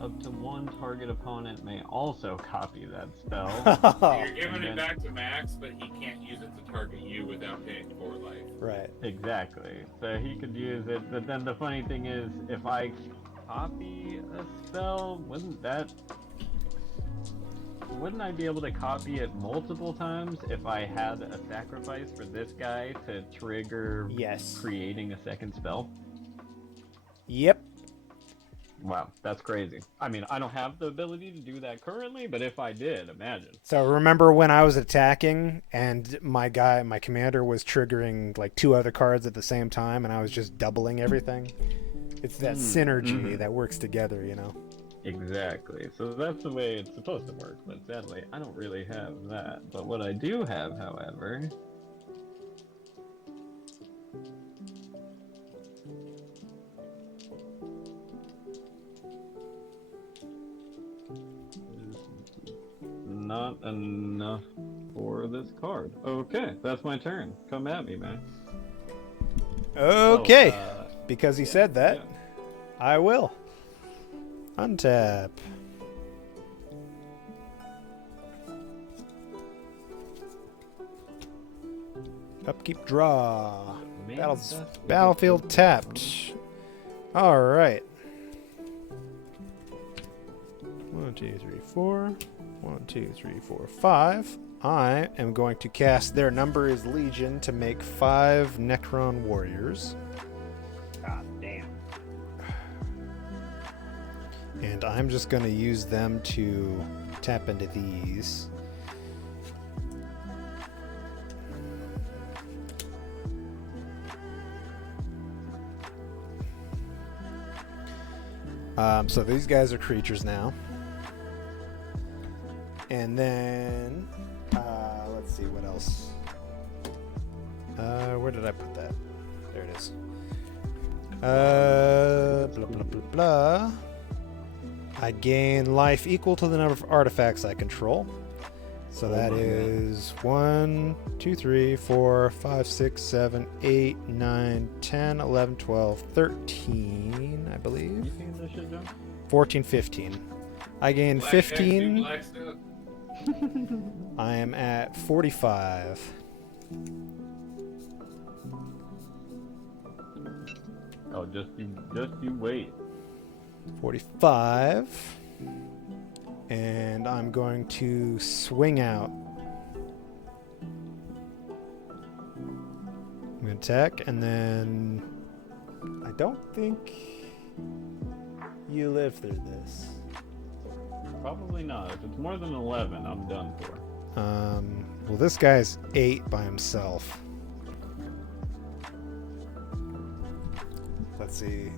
up to 1 target opponent may also copy that spell. So you're giving it back to Max, but he can't use it to target you without paying 4 life. Right. Exactly. So he could use it, but then the funny thing is, if I copy a spell, wouldn't I be able to copy it multiple times if I had a sacrifice for this guy to trigger creating a second spell? Yep. Wow, that's crazy. I mean, I don't have the ability to do that currently, but if I did, imagine. So remember when I was attacking and my commander was triggering like 2 other cards at the same time and I was just doubling everything? It's that synergy that works together, you know? Exactly. So that's the way it's supposed to work, but sadly, I don't really have that. But what I do have, however... is not enough for this card. Okay, that's my turn. Come at me, man. Okay. Because he said that, I will. Untap. Upkeep, draw. Manifest Battlefield tapped. All right. 1, 2, 3, 4. 1, 2, 3, 4, 5. I am going to cast Their Number is Legion to make 5 Necron Warriors. God damn. And I'm just going to use them to tap into these. So these guys are creatures now. And then, let's see what else. Where did I put that? There it is. Blah, blah, blah, blah. I gain life equal to the number of artifacts I control. So that is 1, 2, 3, 4, 5, 6, 7, 8, 9, 10, 11, 12, 13, I believe. You seen this shit, John? 14, 15. I gain Black guys do 15. black stuff. I am at 45. Oh, just you wait. 45. And I'm going to swing out. I'm going to attack, and then I don't think you live through this. Probably not. If it's more than 11, I'm done for. Well, this guy's 8 by himself. Let's see.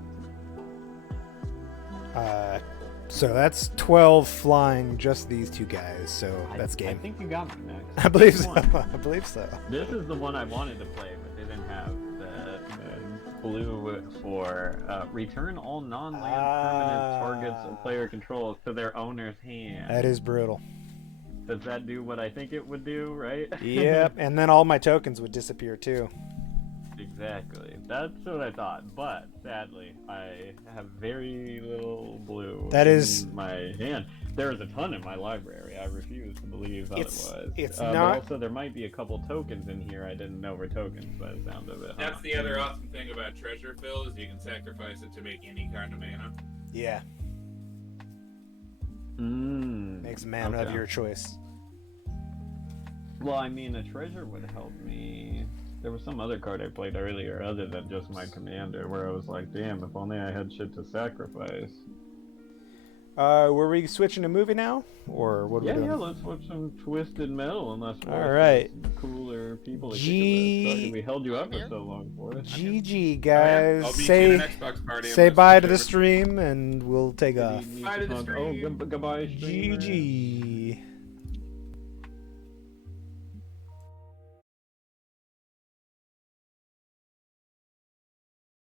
So that's 12 flying, just these two guys. So that's I game. think you got me next. I believe so. Come on. I believe so. This is the one I wanted to play, but didn't have the blue for return all non-land permanent targets a player controls to their owner's hand. That is brutal. Does that do what I think it would do, right? Yep, and then all my tokens would disappear too. Exactly. That's what I thought, but sadly, I have very little blue That is- in my hand. There is a ton in my library. I refuse to believe otherwise. It's But not- also, there might be a couple tokens in here I didn't know were tokens by the sound of it. That's the other awesome thing about treasure fill is you can sacrifice it to make any kind of mana. Yeah, makes a man of Okay. your choice. Well, I mean, a treasure would help me. There was some other card I played earlier other than just my commander where I was like, damn, if only I had shit to sacrifice. Were we switching to movie now, or what are we doing? Yeah, let's watch some Twisted Metal unless we're All right. some cooler people to G- kick it with. Sorry we held you up for here. so long for it. GG, I'll guys. be Say in an Xbox party. say unless bye to the whichever- stream, and we'll take Did off. he need Bye to the talk- stream. Oh, goodbye, streamer. GG.